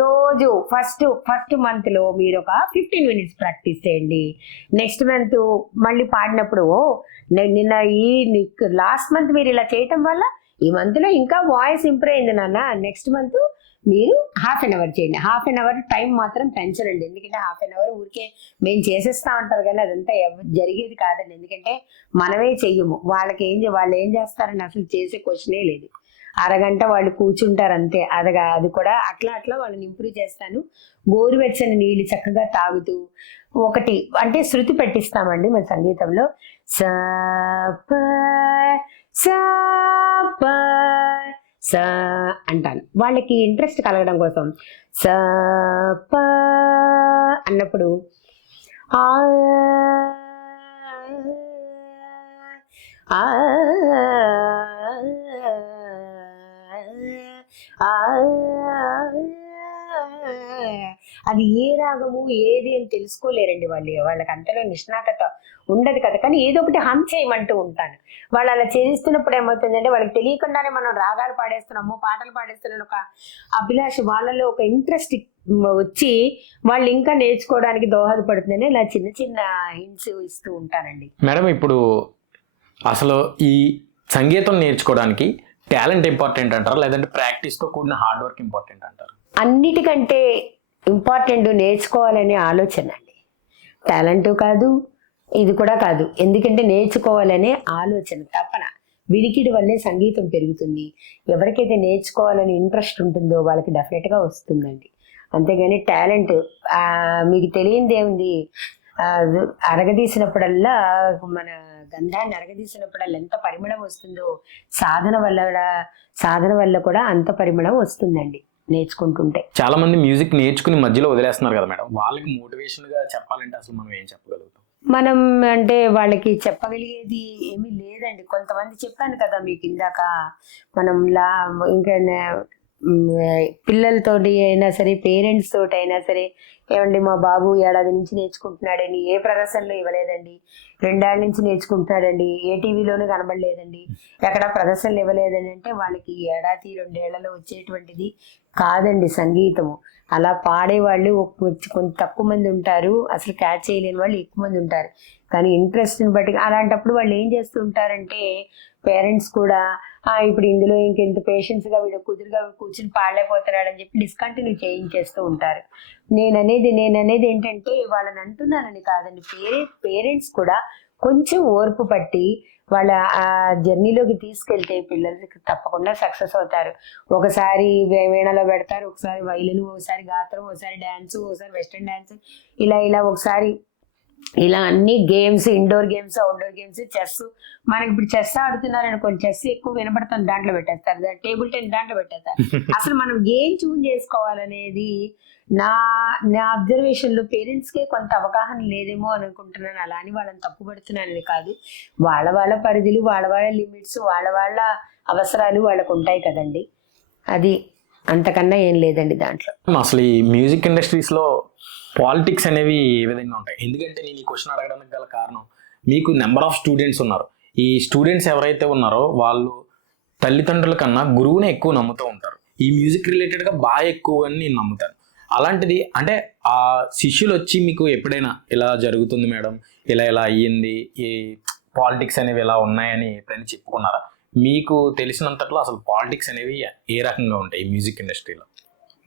రోజు ఫస్ట్ మంత్లో మీరు ఒక 15 minutes ప్రాక్టీస్ చేయండి. నెక్స్ట్ మంత్ మళ్ళీ పాడినప్పుడు నిన్న లాస్ట్ మంత్ మీరు ఇలా చేయటం వల్ల ఈ మంత్లో ఇంకా వాయిస్ ఇంప్రూవ్ అయింది నాన్న, నెక్స్ట్ మంత్ మీరు 1/2 hour చేయండి. 1/2 hour టైం మాత్రం పెంచరండి. ఎందుకంటే 1/2 hour ఊరికే మేము చేసేస్తా ఉంటారు కానీ అదంతా జరిగేది కాదండి. ఎందుకంటే మనమే చెయ్యము, వాళ్ళు ఏం చేస్తారని అసలు చేసే క్వశ్చనే లేదు. అరగంట వాళ్ళు కూర్చుంటారు అంతే. అది కూడా అట్లా వాళ్ళని ఇంప్రూవ్ చేస్తాను. గోరువెచ్చని నీళ్ళు చక్కగా తాగుతూ ఒకటి అంటే శృతి పెట్టిస్తామండి మన సంగీతంలో. స ప స ప స అంటాను. వాళ్ళకి ఇంట్రెస్ట్ కలగడం కోసం స ప అన్నప్పుడు ఆ ఆ అది ఏ రాగము ఏది అని తెలుసుకోలేరండి వాళ్ళకి అంతలో నిష్ణాతత ఉండదు కదా. కానీ ఏదో ఒకటి హమ్ చేయమంటూ ఉంటాను. వాళ్ళు అలా చేస్తున్నప్పుడు ఏమవుతుందంటే వాళ్ళకి తెలియకుండానే మనం రాగాలు పాడేస్తున్నాము, పాటలు పాడేస్తున్నాను, ఒక అభిలాష వాళ్ళలో ఒక ఇంట్రెస్ట్ వచ్చి వాళ్ళు ఇంకా నేర్చుకోవడానికి దోహదపడుతుందని ఇలా చిన్న చిన్న హింట్స్ ఇస్తూ ఉంటానండి. మేడం, ఇప్పుడు అసలు ఈ సంగీతం నేర్చుకోవడానికి టాలెంట్ ఇంపార్టెంట్ అంటారా, లేదంటే ప్రాక్టీస్తో కూడిన హార్డ్ వర్క్ ఇంపార్టెంట్ అంటారు? అన్నిటికంటే ఇంపార్టెంట్ నేర్చుకోవాలనే ఆలోచన అండి. టాలెంట్ కాదు, ఇది కూడా కాదు. ఎందుకంటే నేర్చుకోవాలనే ఆలోచన, తపన. వినికిడి వల్లే సంగీతం పెరుగుతుంది. ఎవరికైతే నేర్చుకోవాలని ఇంట్రెస్ట్ ఉంటుందో వాళ్ళకి డెఫినెట్గా వస్తుందండి. అంతేగాని టాలెంట్ మీకు తెలియంది ఏముంది, అరగదీసినప్పుడల్లా మన గంధాన్ని అరగదీసినప్పుడల్లా ఎంత పరిమళం వస్తుందో సాధన వల్ల కూడా అంత పరిమళం వస్తుందండి నేర్చుకుంటుంటే. చాలా మంది మ్యూజిక్ నేర్చుకుని మధ్యలో వదిలేస్తున్నారు కదా మేడం, వాళ్ళకి మోటివేషన్ గా చెప్పాలంటే అసలు మనం ఏం చెప్పగలుగుతాం? మనం అంటే వాళ్ళకి చెప్పగలిగేది ఏమీ లేదండి. కొంతమంది చెప్పాను కదా మీకు ఇందాక, మనం ఇంకా పిల్లలతోటి అయినా సరే, పేరెంట్స్ తోటి అయినా సరే, ఏమండి మా బాబు ఏడాది నుంచి నేర్చుకుంటున్నాడండి, ఏ ప్రదర్శనలో ఇవ్వలేదండి, 2 ఏళ్ల నుంచి నేర్చుకుంటున్నాడండి, ఏ టీవీలోనూ కనబడలేదండి, ఎక్కడ ప్రదర్శనలు ఇవ్వలేదని అంటే వాళ్ళకి ఏడాది 2 ఏళ్లలో వచ్చేటువంటిది కాదండి సంగీతము. అలా పాడేవాళ్ళు కొంత తక్కువ మంది ఉంటారు, అసలు క్యాచ్ చేయలేని వాళ్ళు ఎక్కువ మంది ఉంటారు. కానీ ఇంట్రెస్ట్ని బట్టి అలాంటప్పుడు వాళ్ళు ఏం చేస్తూ ఉంటారంటే పేరెంట్స్ కూడా ఇప్పుడు ఇందులో ఇంకెంత పేషెన్స్గా వీడు కుదురుగా కూర్చుని పాడలేకపోతున్నాడని చెప్పి డిస్కంటిన్యూ చేయించేస్తూ ఉంటారు. నేననేది ఏంటంటే వాళ్ళని అంటున్నానని కాదండి, పేరెంట్స్ కూడా కొంచెం ఓర్పు పట్టి వాళ్ళ ఆ జర్నీలోకి తీసుకెళ్తే పిల్లలకి తప్పకుండా సక్సెస్ అవుతారు. ఒకసారి వీణలో పెడతారు, ఒకసారి వైలిన్, ఒకసారి గాత్రం, ఒకసారి డ్యాన్స్, ఒకసారి వెస్టర్న్ డ్యాన్స్, ఇలా ఒకసారి ఇలా అన్ని games, indoor games, outdoor games, chess. మనకి ఇప్పుడు చెస్ ఆడుతున్నారు అనుకోండి, చెస్ ఎక్కువ వినపడుతుంది దాంట్లో పెట్టేస్తారు, టేబుల్ టెన్నిస్ దాంట్లో పెట్టేస్తారు. అసలు మనం ఏం చూజ్ చేసుకోవాలనేది నా అబ్జర్వేషన్లో పేరెంట్స్కే కొంత అవగాహన లేదేమో అనుకుంటున్నాను. అలా అని వాళ్ళని తప్పుపడుతున్నానని కాదు, వాళ్ళ పరిధులు, వాళ్ళ లిమిట్స్, వాళ్ళ అవసరాలు వాళ్ళకు ఉంటాయి కదండి. అది అంతకన్నా ఏం లేదండి దాంట్లో. అసలు ఈ మ్యూజిక్ ఇండస్ట్రీస్లో పాలిటిక్స్ అనేవి ఏ విధంగా ఉంటాయి? ఎందుకంటే నేను ఈ క్వశ్చన్ అడగడానికి గల కారణం, మీకు నెంబర్ ఆఫ్ స్టూడెంట్స్ ఉన్నారు. ఈ స్టూడెంట్స్ ఎవరైతే ఉన్నారో వాళ్ళు తల్లిదండ్రుల కన్నా గురువునే ఎక్కువ నమ్ముతూ ఉంటారు. ఈ మ్యూజిక్ రిలేటెడ్గా బాగా ఎక్కువ అని నేను నమ్ముతాను. అలాంటిది అంటే ఆ శిష్యులు వచ్చి మీకు ఎప్పుడైనా ఇలా జరుగుతుంది మేడం, ఇలా అయ్యింది, ఈ పాలిటిక్స్ అనేవి ఇలా ఉన్నాయని ఎప్పుడైనా చెప్పుకున్నారా? మీకు తెలిసినంతట్లో అసలు పాలిటిక్స్ అనేవి ఏ రకంగా ఉంటాయి మ్యూజిక్ ఇండస్ట్రీలో?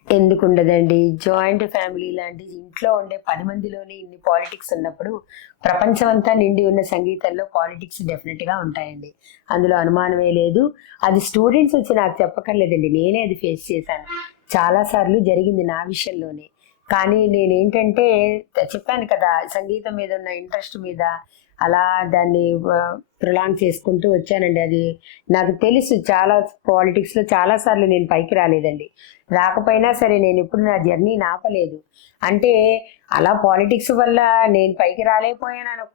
ఎందుకు ఉండదండి, జాయింట్ ఫ్యామిలీ లాంటి ఇంట్లో ఉండే 10 మందిలోనే ఇన్ని పాలిటిక్స్ ఉన్నప్పుడు ప్రపంచం అంతా నిండి ఉన్న సంగీతంలో పాలిటిక్స్ డెఫినెట్గా ఉంటాయండి. అందులో అనుమానమే లేదు. అది స్టూడెంట్స్ వచ్చి నాకు చెప్పక్కర్లేదండి, నేనే అది ఫేస్ చేశాను, చాలాసార్లు జరిగింది నా విషయంలోనే. కానీ నేనేంటంటే చెప్పాను కదా, సంగీతం మీద ఉన్న ఇంట్రెస్ట్ మీద అలా దాన్ని ప్రొలాంగ్ చేసుకుంటూ వచ్చానండి. అది నాకు తెలుసు, చాలా పాలిటిక్స్లో చాలాసార్లు నేను పైకి రాలేదండి. రాకపోయినా సరే నేను ఎప్పుడు నా జర్నీ ఆపలేదు. అంటే అలా పాలిటిక్స్ వల్ల నేను పైకి రాలేకపోయాను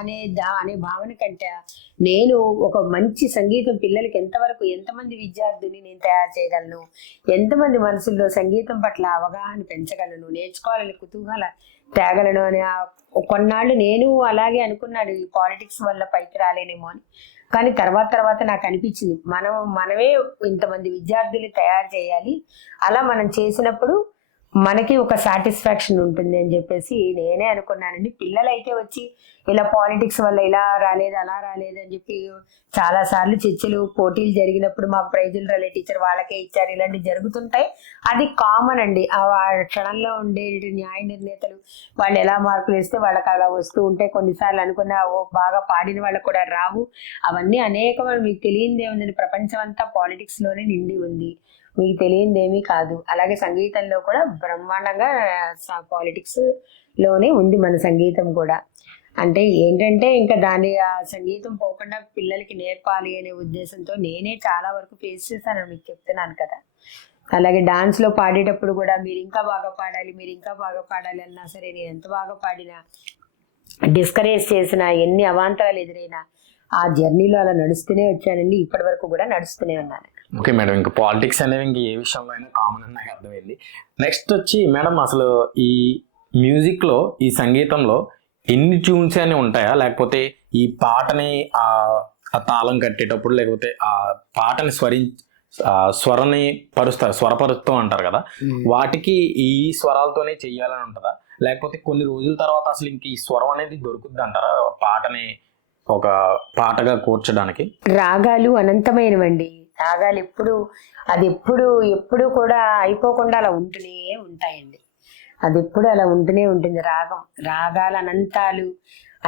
అనే భావన కంటే, నేను ఒక మంచి సంగీతం పిల్లలకి ఎంతమంది విద్యార్థుల్ని నేను తయారు చేయగలను, ఎంతమంది మనసుల్లో సంగీతం పట్ల అవగాహన పెంచగలను, నేర్చుకోవాలని కుతూహల తేగలను అని కొన్నాళ్ళు నేను అలాగే అనుకున్నాను, ఈ పాలిటిక్స్ వల్ల పైకి రాలేనేమో అని. కానీ తర్వాత నాకు అనిపించింది, మనమే ఇంతమంది విద్యార్థులు తయారు చేయాలి, అలా మనం చేసినప్పుడు మనకి ఒక సాటిస్ఫాక్షన్ ఉంటుంది అని చెప్పేసి నేనే అనుకున్నానండి. పిల్లలైతే వచ్చి ఇలా పాలిటిక్స్ వల్ల ఇలా రాలేదు, అలా రాలేదు అని చెప్పి చాలాసార్లు చర్చలు, పోటీలు జరిగినప్పుడు మాకు ప్రైజులు రాలే, టీచర్ వాళ్ళకే ఇచ్చారు, ఇలాంటివి జరుగుతుంటాయి. అది కామన్ అండి. ఆ క్షణంలో ఉండే న్యాయ నిర్ణేతలు వాళ్ళు ఎలా మార్కులు వేస్తే వాళ్ళకి అలా వస్తూ ఉంటాయి. కొన్నిసార్లు అనుకున్న బాగా పాడిన వాళ్ళకు కూడా రావు. అవన్నీ అనేకమైన, మీకు తెలియనిది ఏముందని, ప్రపంచం అంతా పాలిటిక్స్లోనే నిండి ఉంది, మీకు తెలియనిదేమీ కాదు. అలాగే సంగీతంలో కూడా బ్రహ్మాండంగా పాలిటిక్స్ లోనే ఉంది మన సంగీతం కూడా. అంటే ఏంటంటే ఇంకా ఆ సంగీతం పోకుండా పిల్లలకి నేర్పాలి అనే ఉద్దేశంతో నేనే చాలా వరకు ఫేస్ చేశానని మీకు చెప్తున్నాను కదా. అలాగే డాన్స్లో పాడేటప్పుడు కూడా మీరు ఇంకా బాగా పాడాలి అన్నా సరే, నేను ఎంత బాగా పాడినా, డిస్కరేజ్ చేసినా, ఎన్ని అవాంతరాలు ఎదురైనా ఆ జర్నీలో అలా నడుస్తూనే వచ్చానండి. ఇప్పటి వరకు కూడా నడుస్తూనే ఉన్నాను. ఓకే మేడం, ఇంకా పాలిటిక్స్ అనేవి ఇంక ఏ విషయంలో అయినా కామన్ అని నాకు అర్థమైంది. నెక్స్ట్ వచ్చి మేడం, అసలు ఈ మ్యూజిక్లో, ఈ సంగీతంలో ఎన్ని ట్యూన్స్ అని ఉంటాయా, లేకపోతే ఈ పాటని ఆ తాళం కట్టేటప్పుడు, లేకపోతే ఆ పాటని స్వరని స్వరపరుస్తూ అంటారు కదా, వాటికి ఈ స్వరాలతోనే చెయ్యాలని ఉంటుందా, లేకపోతే కొన్ని రోజుల తర్వాత అసలు ఇంక ఈ స్వరం అనేది దొరుకుద్ది అంటారా పాటని ఒక పాటగా కూర్చడానికి? రాగాలు అనంతమైనవండి. రాగాలు ఎప్పుడు కూడా అయిపోకుండా అలా ఉంటూనే ఉంటాయండి. అది ఎప్పుడు అలా ఉంటూనే ఉంటుంది. రాగం, రాగాల అనంతాలు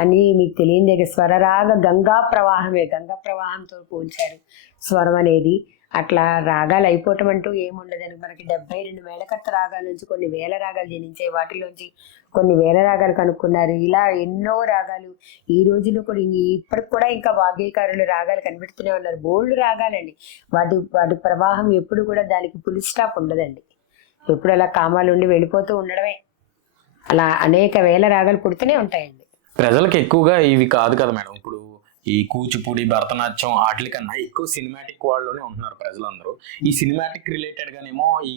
అని మీకు తెలియదే. స్వరరాగ గంగా ప్రవాహమే, గంగా ప్రవాహంతో పోల్చారు స్వరం అనేది. అట్లా రాగాలు అయిపోవటం అంటూ ఏముండదని, మనకి 72 మేళకర్త రాగాల నుంచి కొన్ని వేల రాగాలు జనించే, వాటిలోంచి కొన్ని వేల రాగాలు కనుక్కున్నారు. ఇలా ఎన్నో రాగాలు ఈ రోజుల్లో కూడా, ఇప్పటికి కూడా ఇంకా వాగ్గేయకారులు రాగాలు కనిపెడుతూనే ఉన్నారు. బోల్డ్ రాగాలండి. వాటి ప్రవాహం ఎప్పుడు కూడా దానికి ఫుల్ స్టాప్ ఉండదండి. ఎప్పుడు అలా కామాలు ఉండి వెళ్ళిపోతూ ఉండడమే. అలా అనేక వేల రాగాలు పుడుతూనే ఉంటాయండి. ప్రజలకు ఎక్కువగా ఇవి కాదు కదా మేడం. ఇప్పుడు ఈ కూచిపూడి, భరతనాట్యం వాటి కన్నా ఎక్కువ సినిమాటిక్ వాళ్ళలోనే ఉంటున్నారు ప్రజలందరూ. ఈ సినిమాటిక్ రిలేటెడ్ గానేమో ఈ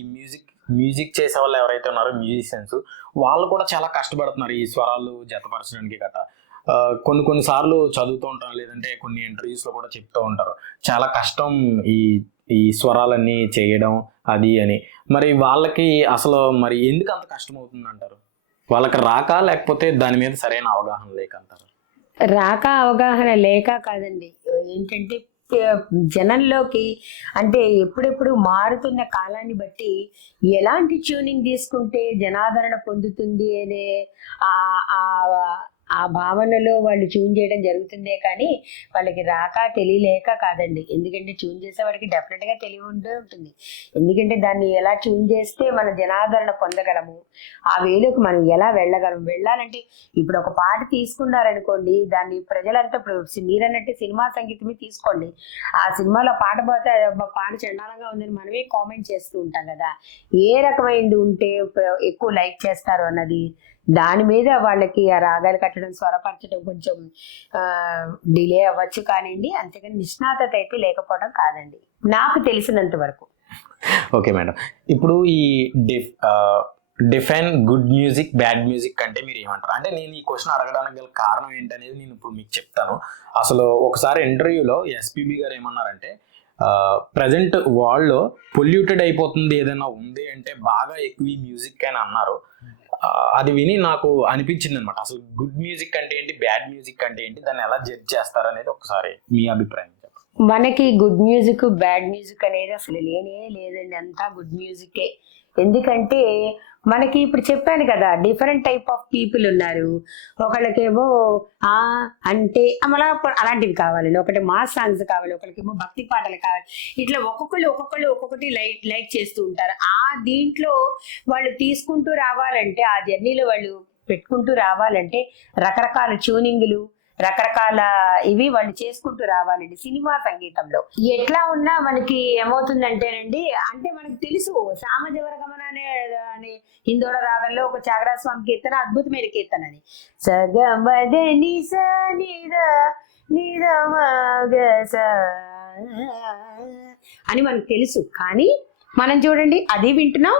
మ్యూజిక్ చేసే వాళ్ళు ఎవరైతే ఉన్నారో మ్యూజిషియన్స్, వాళ్ళు కూడా చాలా కష్టపడుతున్నారు ఈ స్వరాలు జతపరచడానికి గట. కొన్ని సార్లు చదువుతూ ఉంటారు, లేదంటే కొన్ని ఇంటర్వ్యూస్ లో కూడా చెప్తూ ఉంటారు, చాలా కష్టం ఈ స్వరాలన్నీ చేయడం అది అని. మరి వాళ్ళకి అసలు మరి ఎందుకు అంత కష్టం అవుతుంది అంటారు? వాళ్ళకి రాక, లేకపోతే దాని మీద సరైన అవగాహన లేక అంటారు? రాక, అవగాహన లేక కాదండి. ఏంటంటే జనంలోకి, అంటే ఎప్పుడెప్పుడు మారుతున్న కాలాన్ని బట్టి ఎలాంటి ట్యూనింగ్ తీసుకుంటే జనాదరణ పొందుతుంది అనే ఆ భావనలో వాళ్ళు ట్యూన్ చేయడం జరుగుతుందే కానీ వాళ్ళకి రాక తెలియలేక కాదండి. ఎందుకంటే ట్యూన్ చేసే వాడికి డెఫినెట్గా తెలివి ఉండే ఉంటుంది. ఎందుకంటే దాన్ని ఎలా ట్యూన్ చేస్తే మన జనాదరణ పొందగలము, ఆ వేలోకి మనం ఎలా వెళ్ళాలంటే ఇప్పుడు ఒక పాట తీసుకున్నారనుకోండి, దాన్ని ప్రజలంతా, ఇప్పుడు మీరన్నట్టు సినిమా సంగీతమే తీసుకోండి, ఆ సినిమాలో పాట పోతే పాట చండాలంగా ఉందని మనమే కామెంట్ చేస్తూ ఉంటాం కదా. ఏ రకమైనది ఉంటే ఎక్కువ లైక్ చేస్తారు అన్నది, దాని మీద వాళ్ళకి ఆ రాగాలు కట్టడం, స్వరపరచడం కొంచెం డిలే అవ్వచ్చు కానివ్వండి, అంతేగాని నిష్ణాతత అయితే లేకపోవడం కాదండి నాకు తెలిసినంత వరకు. ఓకే మేడం, ఇప్పుడు ఈ define good music, bad music అంటే మీరు ఏమంటారు? అంటే నేను ఈ క్వశ్చన్ అడగడానికి గల కారణం ఏంటనేది నేను ఇప్పుడు మీకు చెప్తాను. అసలు ఒకసారి ఇంటర్వ్యూలో ఎస్పీబీ గారు ఏమన్నారంటే, ప్రజెంట్ వరల్డ్ లో పొల్యూటెడ్ అయిపోతుంది ఏదైనా ఉంది అంటే బాగా ఎక్కువ మ్యూజిక్ అని అన్నారు. అది విని నాకు అనిపించింది అనమాట, అసలు గుడ్ మ్యూజిక్ అంటే ఏంటి, బ్యాడ్ మ్యూజిక్ అంటే ఏంటి, దాన్ని ఎలా జడ్జ్ చేస్తారు అనేది ఒకసారి మీ అభిప్రాయం చెప్పండి. మనకి గుడ్ మ్యూజిక్, బ్యాడ్ మ్యూజిక్ అనేది అసలు లేదండి. అంతా గుడ్ మ్యూజికే. ఎందుకంటే మనకి ఇప్పుడు చెప్పాను కదా, డిఫరెంట్ టైప్ ఆఫ్ పీపుల్ ఉన్నారు. ఒకళ్ళకేమో అంటే అమలా అలాంటివి కావాలండి, ఒకటి మాస్ సాంగ్స్ కావాలి, ఒకరికేమో భక్తి పాటలు కావాలి. ఇట్లా ఒక్కొక్కటి లైక్ చేస్తూ ఉంటారు. దీంట్లో వాళ్ళు తీసుకుంటూ రావాలంటే, ఆ జర్నీలో వాళ్ళు పెట్టుకుంటూ రావాలంటే రకరకాల ట్యూనింగ్లు, రకరకాల ఇవి వాళ్ళు చేసుకుంటూ రావాలండి. సినిమా సంగీతంలో ఎట్లా ఉన్నా మనకి ఏమవుతుందంటేనండి, అంటే మనకు తెలుసు సామజవరగమన అనే హిందోళ రాగంలో ఒక త్యాగరాజ స్వామి కీర్తన అద్భుతమైన కీర్తన అని, సగమద నిస నిద నిద మగ స అని మనకు తెలుసు. కానీ మనం చూడండి, అది వింటున్నాం,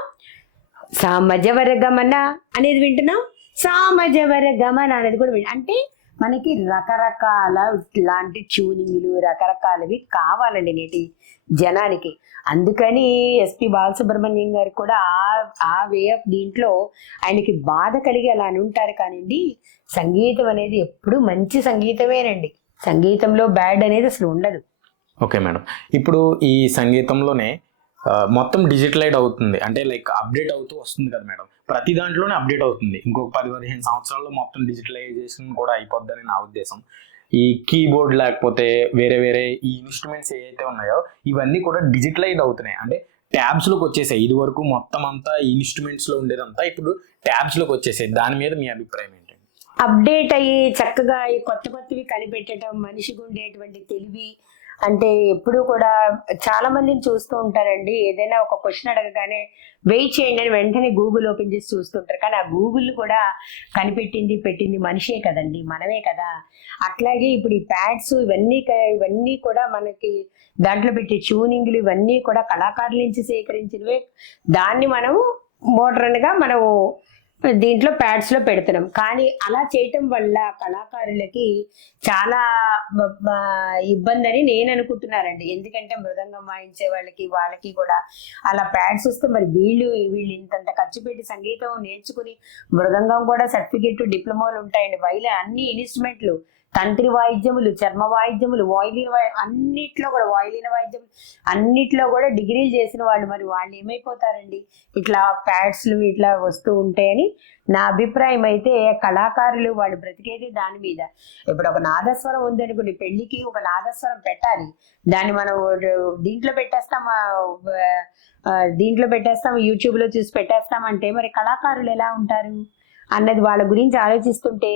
సామజవరగమన అనేది వింటున్నాం, సామజవరగమన అనేది కూడా అంటే మనకి రకరకాల ఇలాంటి ట్యూనింగ్లు, రకరకాలవి కావాలండి నేటి జనానికి. అందుకని ఎస్పి బాలసుబ్రహ్మణ్యం గారు కూడా ఆ వే ఆఫ్ దీంట్లో ఆయనకి బాధ కలిగి అలా అని ఉంటారు. కానివ్వండి, సంగీతం అనేది ఎప్పుడు మంచి సంగీతమేనండి. సంగీతంలో బ్యాడ్ అనేది అసలు ఉండదు. ఓకే మేడం, ఇప్పుడు ఈ సంగీతంలోనే మొత్తం డిజిటలైజ్ అవుతుంది, అంటే లైక్ అప్డేట్ అవుతూ వస్తుంది కదా మేడం. ప్రతి దాంట్లోనే అప్డేట్ అవుతుంది. ఇంకొక 10-15 సంవత్సరాల్లో మొత్తం డిజిటలైజేషన్ కూడా అయిపోద్దని నా ఉద్దేశం. ఈ కీబోర్డ్ లేకపోతే వేరే ఈ ఇన్స్ట్రుమెంట్స్ ఏవైతే ఉన్నాయో ఇవన్నీ కూడా డిజిటలైజ్ అవుతున్నాయి, అంటే ట్యాబ్స్ లోకి వచ్చేసాయి. ఇది వరకు మొత్తం అంతా ఇన్స్ట్రుమెంట్స్ లో ఉండేదంతా ఇప్పుడు ట్యాబ్స్ లోకి వచ్చేసాయి. దాని మీద మీ అభిప్రాయం ఏంటండి? అప్డేట్ అయ్యి చక్కగా ఈ కొత్తవి కనిపెట్టడం, మనిషికి ఉండేటువంటి తెలివి, అంటే ఎప్పుడు కూడా చాలా మందిని చూస్తూ ఉంటారండి, ఏదైనా ఒక క్వశ్చన్ అడగగానే వెయిట్ చేయండి అని వెంటనే గూగుల్ ఓపెన్ చేసి చూస్తుంటారు. కానీ ఆ గూగుల్ కూడా పెట్టింది మనిషే కదండి, మనమే కదా. అట్లాగే ఇప్పుడు ఈ ప్యాడ్స్ ఇవన్నీ కూడా మనకి దాంట్లో పెట్టే ట్యూనింగ్లు ఇవన్నీ కూడా కళాకారుల నుంచి సేకరించినవే. దాన్ని మనము మోడర్న్గా మనము దీంట్లో ప్యాడ్స్ లో పెడుతున్నాం. కానీ అలా చేయటం వల్ల కళాకారులకి చాలా ఇబ్బంది అని నేను అనుకుంటున్నానండి. ఎందుకంటే మృదంగం వాయించే వాళ్ళకి కూడా అలా ప్యాడ్స్ వస్తే మరి వీళ్ళు ఇంతంత ఖర్చు పెట్టి సంగీతం నేర్చుకుని, మృదంగం కూడా సర్టిఫికెట్, డిప్లొమాలు ఉంటాయండి, వైలే అన్ని ఇన్స్ట్రుమెంట్లు తంత్రి వాయిద్యములు, చర్మ వాయిద్యములు, వాయులీన వాయిద్యములు అన్నిట్లో కూడా డిగ్రీలు చేసిన వాళ్ళు. మరి వాళ్ళు ఏమైపోతారండి ఇట్లా ప్యాడ్స్లు ఇట్లా వస్తూ ఉంటాయని నా అభిప్రాయం. అయితే కళాకారులు వాళ్ళు బ్రతికేది దాని మీద. ఇప్పుడు ఒక నాదస్వరం ఉందనుకోండి, పెళ్లికి ఒక నాదస్వరం పెట్టాలి, దాన్ని మనం దీంట్లో పెట్టేస్తాం యూట్యూబ్ లో చూసి పెట్టేస్తాం అంటే మరి కళాకారులు ఎలా ఉంటారు అన్నది వాళ్ళ గురించి ఆలోచిస్తుంటే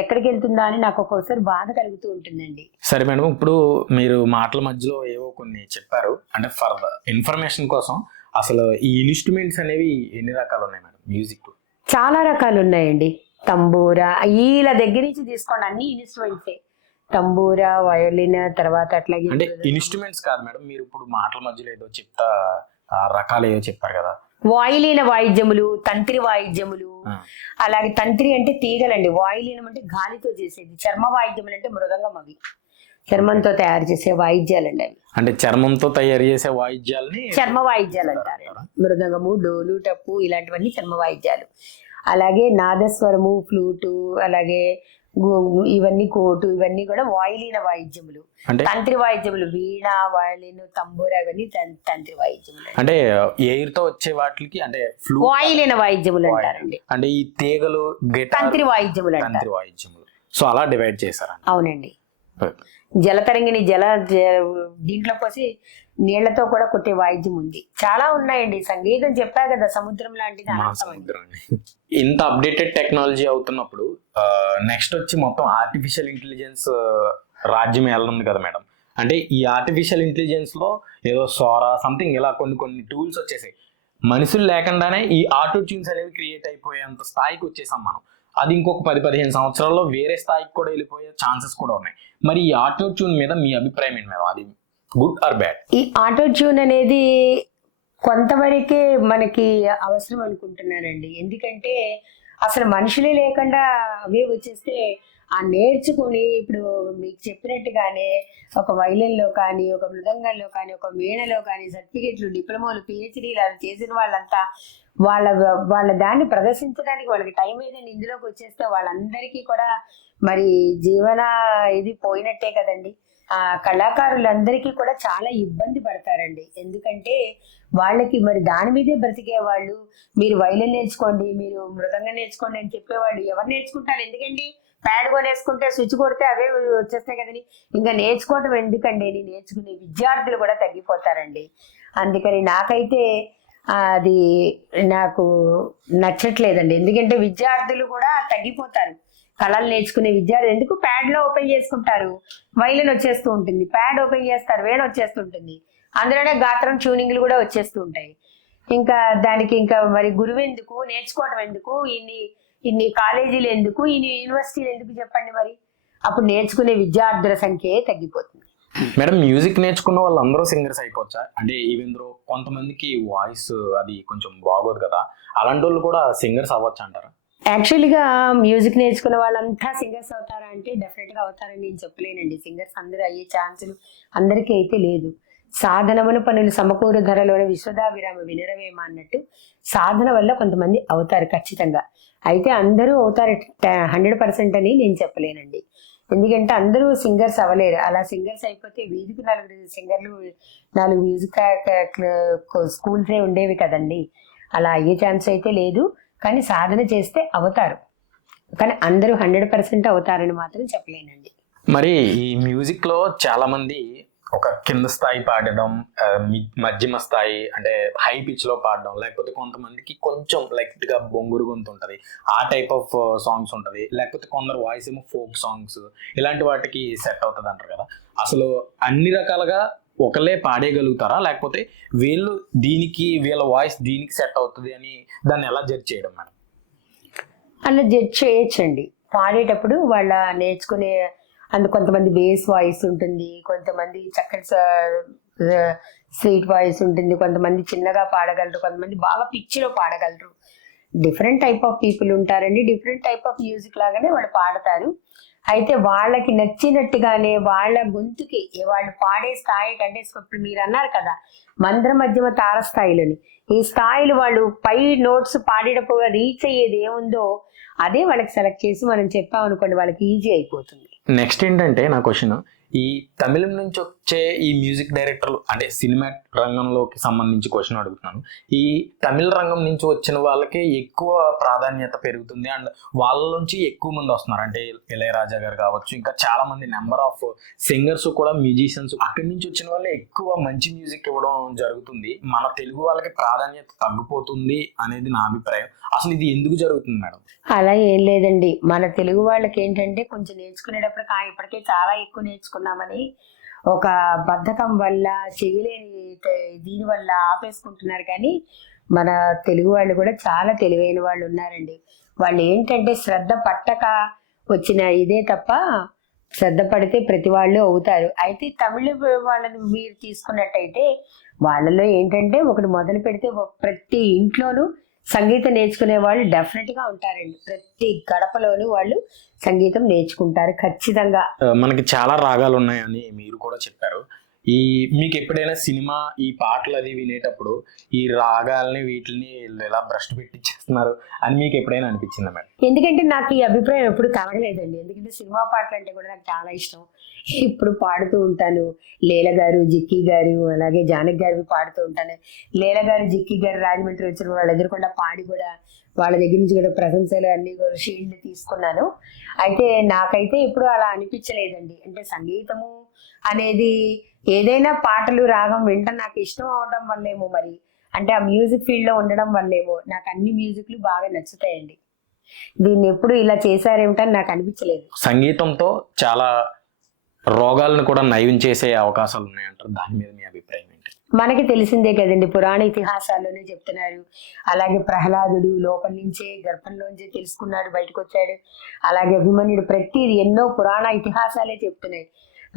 ఎక్కడికి వెళ్తుందా అని నాకు ఒక్కొక్కసారి బాధ కలుగుతూ ఉంటుందండి. సరే మేడం, ఇప్పుడు మీరు మాటల మధ్యలో ఏవో కొన్ని చెప్పారు, అంటే ఫర్ ఇన్ఫర్మేషన్ కోసం అసలు ఈ ఇన్స్ట్రుమెంట్స్ అనేవి ఎన్ని రకాలు ఉన్నాయి మేడం మ్యూజిక్? చాలా రకాలు ఉన్నాయండి. తంబూరా వీళ్ళ దగ్గర నుంచి తీసుకోండి, అన్ని ఇన్స్ట్రుమెంట్సే. తంబూరా, వయోలిన్, తర్వాత అట్లాగే అంటే ఇన్స్ట్రుమెంట్స్ కాదు మేడం, మీరు ఇప్పుడు మాటల మధ్యలో ఏదో చెప్తా రకాలు ఏదో చెప్పారు కదా. వాయులీన వాయిద్యములు, తంత్రి వాయిద్యములు. అలాగే తంత్రి అంటే తీగలండి, వాయులీనం అంటే గాలితో చేసేది, చర్మ వాయిద్యములు అంటే మృదంగం, అవి చర్మంతో తయారు చేసే వాయిద్యాలండి. అవి అంటే చర్మంతో తయారు చేసే వాయిద్యాలని చర్మ వాయిద్యాలు అంటారు. మృదంగము, డోలు, టప్పు ఇలాంటివన్నీ చర్మ వాయిద్యాలు. అలాగే నాదస్వరము, ఫ్లూటు, అలాగే ఇవన్నీ కోటు, ఇవన్నీ కూడా వాయులీన వాయిద్యములు. తంత్రి వాయిద్యములు వీణ, వయలిన్, తంబూరా ఇవన్నీ తంత్రి వాయిద్యములు. అంటే ఎయిర్ తో వచ్చే వాటికి అంటే వాయులీన వాయిద్యములు అంటారండి. అంటే ఈ తీగలు తంత్రి వాయిద్యములు అంటారు. తంత్రి వాయిద్యములు. సో అలా డివైడ్ చేశారు. అవునండి. జలతరంగిణి దీంట్లో పోసి నీళ్లతో కూడా కొట్టే వాయిద్యం ఉంది. చాలా ఉన్నాయండి. సంగీతం చెప్పా కదా, సముద్రం లాంటిది. ఇంత అప్డేటెడ్ టెక్నాలజీ అవుతున్నప్పుడు నెక్స్ట్ వచ్చి మొత్తం ఆర్టిఫిషియల్ ఇంటెలిజెన్స్ రాజ్యం వెళ్ళనుంది కదా మేడం. అంటే ఈ ఆర్టిఫిషియల్ ఇంటెలిజెన్స్ లో ఏదో సోరా సంథింగ్ ఇలా కొన్ని టూల్స్ వచ్చేసాయి. మనుషులు లేకుండానే ఈ ఆటో ట్యూన్స్ అనేవి క్రియేట్ అయిపోయేంత స్థాయికి వచ్చేసాం మనం. అది ఇంకొక 10-15 సంవత్సరాల్లో వేరే స్థాయికి కూడా వెళ్ళిపోయే ఛాన్సెస్ కూడా ఉన్నాయి. మరి ఈ ఆటో ట్యూన్ మీద మీ అభిప్రాయం ఏంటి మేడం? అది గుడ్ ఆర్ బ్యాడ్? ఈ ఆటో ట్యూన్ అనేది కొంతవరకే మనకి అవసరం అనుకుంటున్నానండి. ఎందుకంటే అసలు మనుషులే లేకుండా అవే వచ్చేస్తే ఆ నేర్చుకుని, ఇప్పుడు మీకు చెప్పినట్టుగానే ఒక వైలిన్లో కానీ, ఒక మృదంగంలో కానీ, ఒక వీణలో కానీ సర్టిఫికెట్లు, డిప్లొమాలు, పిహెచ్డీలు అలా చేసిన వాళ్ళంతా వాళ్ళ దాన్ని ప్రదర్శించడానికి వాళ్ళకి టైం ఏదైనా ఇందులోకి వచ్చేస్తే వాళ్ళందరికీ కూడా మరి జీవన ఇది పోయినట్టే కదండి. ఆ కళాకారులందరికీ కూడా చాలా ఇబ్బంది పడతారండి. ఎందుకంటే వాళ్ళకి మరి దాని మీదే బ్రతికే వాళ్ళు, మీరు వైలిన్ నేర్చుకోండి, మీరు మృదంగం నేర్చుకోండి అని చెప్పేవాళ్ళు ఎవరు నేర్చుకుంటారు? ఎందుకండి, ప్యాడ్ కొనేసుకుంటే స్విచ్ కొడితే అవే వచ్చేస్తాయి కదండి. ఇంకా నేర్చుకోవటం ఎందుకండి? నేర్చుకునే విద్యార్థులు కూడా తగ్గిపోతారండి. అందుకని నాకైతే అది నాకు నచ్చట్లేదండి. ఎందుకంటే విద్యార్థులు కూడా తగ్గిపోతారు. కళలు నేర్చుకునే విద్యార్థులు ఎందుకు ప్యాడ్ లో ఓపెన్ చేసుకుంటారు, వైలిన్ వచ్చేస్తూ ఉంటుంది, ప్యాడ్ ఓపెన్ చేస్తారు, వేణ వచ్చేస్తుంటుంది, అందులోనే గాత్రం ట్యూనింగ్లు కూడా వచ్చేస్తూ ఉంటాయి. ఇంకా దానికి ఇంకా మరి గురువు ఎందుకు, నేర్చుకోవటం ఎందుకు, ఇన్ని కాలేజీలు ఎందుకు, ఇన్ని యూనివర్సిటీలు ఎందుకు చెప్పండి? మరి అప్పుడు నేర్చుకునే విద్యార్థుల సంఖ్య తగ్గిపోతుంది. మేడం, మ్యూజిక్ నేర్చుకున్న వాళ్ళందరూ సింగర్స్ అయిపోవచ్చా? అంటే ఈవెందో కొంతమందికి వాయిస్ అది కొంచెం బాగోదు కదా, అలాంటి వాళ్ళు కూడా సింగర్స్ అవ్వచ్చు అంటారా? యాక్చువల్గా మ్యూజిక్ నేర్చుకున్న వాళ్ళంతా సింగర్స్ అవుతారా అంటే డెఫినెట్గా అవుతారని నేను చెప్పలేనండి. సింగర్స్ అందరూ అయ్యే ఛాన్సులు అందరికీ అయితే లేదు. సాధనమును పనులు సమకూరు ధరలోని విశ్వదాభిరామ వినరవేమ అన్నట్టు సాధన వల్ల కొంతమంది అవుతారు ఖచ్చితంగా. అయితే అందరూ అవుతారు 100% అని నేను చెప్పలేనండి. ఎందుకంటే అందరూ సింగర్స్ అవ్వలేరు. అలా సింగర్స్ అయిపోతే వీధికి 4 సింగర్లు, 4 మ్యూజిక్ స్కూల్సే ఉండేవి కదండి. అలా అయ్యే ఛాన్స్ అయితే లేదు. కానీ సాధన చేస్తే అవుతారు, కానీ అందరూ 100% అవుతారని మాత్రం చెప్పలేనండి. మరి ఈ మ్యూజిక్ లో చాలా మంది ఒక కింద స్థాయి పాడడం, మధ్యమ స్థాయి అంటే హై పిచ్ లో పాడడం, లేకపోతే కొంతమందికి కొంచెం లైట్ గా బొంగురు గొంతు ఉంటది, ఆ టైప్ ఆఫ్ సాంగ్స్ ఉంటది, లేకపోతే కొందరు వాయిస్ ఏమో ఫోక్ సాంగ్స్, ఇలాంటి వాటికి సెట్ అవుతుంది అంటారు కదా. అసలు అన్ని రకాలుగా ఒకళ్ళే పాడేయగలుగుతారా, లేకపోతే వీళ్ళు వీళ్ళ వాయిస్ దీనికి సెట్ అవుతుంది అని దాన్ని ఎలా జడ్జ్ చేయడం మేడం? అలా జడ్జ్ చేయొచ్చండి. పాడేటప్పుడు వాళ్ళ నేర్చుకునే కొంతమంది బేస్ వాయిస్ ఉంటుంది, కొంతమంది చక్కటి స్వీట్ వాయిస్ ఉంటుంది, కొంతమంది చిన్నగా పాడగలరు, కొంతమంది బాగా పిచ్చిలో పాడగలరు. డిఫరెంట్ టైప్ ఆఫ్ పీపుల్ ఉంటారండి. డిఫరెంట్ టైప్ ఆఫ్ మ్యూజిక్ లాగానే వాళ్ళు పాడతారు. అయితే వాళ్ళకి నచ్చినట్టుగానే వాళ్ళ గొంతుకి వాళ్ళు పాడే స్థాయి కంటే, ఇప్పుడు మీరు అన్నారు కదా మంద్ర మధ్యమ తార స్థాయిలోని, ఈ స్థాయిలు వాళ్ళు పై నోట్స్ పాడేటప్పుడు రీచ్ అయ్యేది ఏముందో అదే వాళ్ళకి సెలెక్ట్ చేసి మనం చెప్పామనుకోండి, వాళ్ళకి ఈజీ అయిపోతుంది. నెక్స్ట్ ఏంటంటే నా క్వశ్చన్, ఈ తమిళం నుంచి వచ్చే ఈ మ్యూజిక్ డైరెక్టర్లు అంటే సినిమా రంగంలోకి సంబంధించి క్వశ్చన్ అడుగుతున్నాను. ఈ తమిళ రంగం నుంచి వచ్చిన వాళ్ళకి ఎక్కువ ప్రాధాన్యత పెరుగుతుంది అండ్ వాళ్ళ నుంచి ఎక్కువ మంది వస్తున్నారు. అంటే ఇళయరాజా గారు కావచ్చు, ఇంకా చాలా మంది నెంబర్ ఆఫ్ సింగర్స్ కూడా మ్యూజిషియన్స్ అక్కడి నుంచి వచ్చిన వాళ్ళే ఎక్కువ మంచి మ్యూజిక్ ఇవ్వడం జరుగుతుంది. మన తెలుగు వాళ్ళకి ప్రాధాన్యత తగ్గిపోతుంది అనేది నా అభిప్రాయం. అసలు ఇది ఎందుకు జరుగుతుంది మేడం? అలా ఏం లేదండి. మన తెలుగు వాళ్ళకి ఏంటంటే కొంచెం నేర్చుకునేటప్పుడు ఇప్పటికే చాలా ఎక్కువ నేర్చుకున్నామని ఒక బద్ధకం వల్ల చెయ్యలేని దీని వల్ల ఆపేసుకుంటున్నారు. కానీ మన తెలుగు వాళ్ళు కూడా చాలా తెలివైన వాళ్ళు ఉన్నారండి. వాళ్ళు ఏంటంటే శ్రద్ధ పట్టక వచ్చిన ఇదే తప్ప శ్రద్ధ పడితే ప్రతి వాళ్ళు అవుతారు. అయితే తమిళ వాళ్ళని మీరు తీసుకున్నట్టయితే వాళ్ళలో ఏంటంటే ఒకటి మొదలు పెడితే ప్రతి ఇంట్లోనూ సంగీతం నేర్చుకునే వాళ్ళు డెఫినెట్ గా ఉంటారండి. ప్రతి గడపలోనూ వాళ్ళు సంగీతం నేర్చుకుంటారు ఖచ్చితంగా. మనకి చాలా రాగాలు ఉన్నాయని మీరు కూడా చెప్పారు. మీకు ఎప్పుడైనా సినిమా ఈ పాటలు అది వినేటప్పుడు ఈ రాగాల్ని వీటిని ఎలా భ్రష్టు పెట్టించేస్తున్నారు అని మీకు ఎప్పుడైనా అనిపించిందా మేడం? ఎందుకంటే నాకు ఈ అభిప్రాయం ఎప్పుడు కలగలేదండి. ఎందుకంటే సినిమా పాటలు అంటే కూడా నాకు చాలా ఇష్టం. ఇప్పుడు పాడుతూ ఉంటాను. లీల గారు, జిక్కీ గారు, అలాగే జానకి గారివి పాడుతూ ఉంటాను. లీల గారు, జిక్కీ గారు రాజమండ్రి వచ్చిన వాళ్ళు ఎదురుకుండా పాడి కూడా వాళ్ళ దగ్గర నుంచి కూడా ప్రశంసలు అన్ని కూడా షీల్డ్ తీసుకున్నాను. అయితే నాకైతే ఇప్పుడు అలా అనిపించలేదండి. అంటే సంగీతము అనేది ఏదైనా పాటలు రాగం వింటం నాకు ఇష్టం అవడం వల్లేమో, మరి అంటే ఆ మ్యూజిక్ ఫీల్డ్ లో ఉండడం వల్లేమో నాకు అన్ని మ్యూజిక్లు బాగా నచ్చుతాయండి. దీన్ని ఎప్పుడు ఇలా చేశారేమిటని నాకు అనిపించలేదు. సంగీతంతో చాలా రోగాలను కూడా నయం చేసే అవకాశాలు ఉన్నాయంటారు. దాని మీద మీ అభిప్రాయం ఏంటి? మనకి తెలిసిందే కదండి, పురాణ ఇతిహాసాల్లోనే చెప్తున్నారు. అలాగే ప్రహ్లాదుడు లోపల నుంచే గర్భంలోంచే తెలుసుకున్నాడు, బయటకు వచ్చాడు. అలాగే అభిమన్యుడు, ప్రతిది ఎన్నో పురాణ ఇతిహాసాలే చెప్తున్నాయి.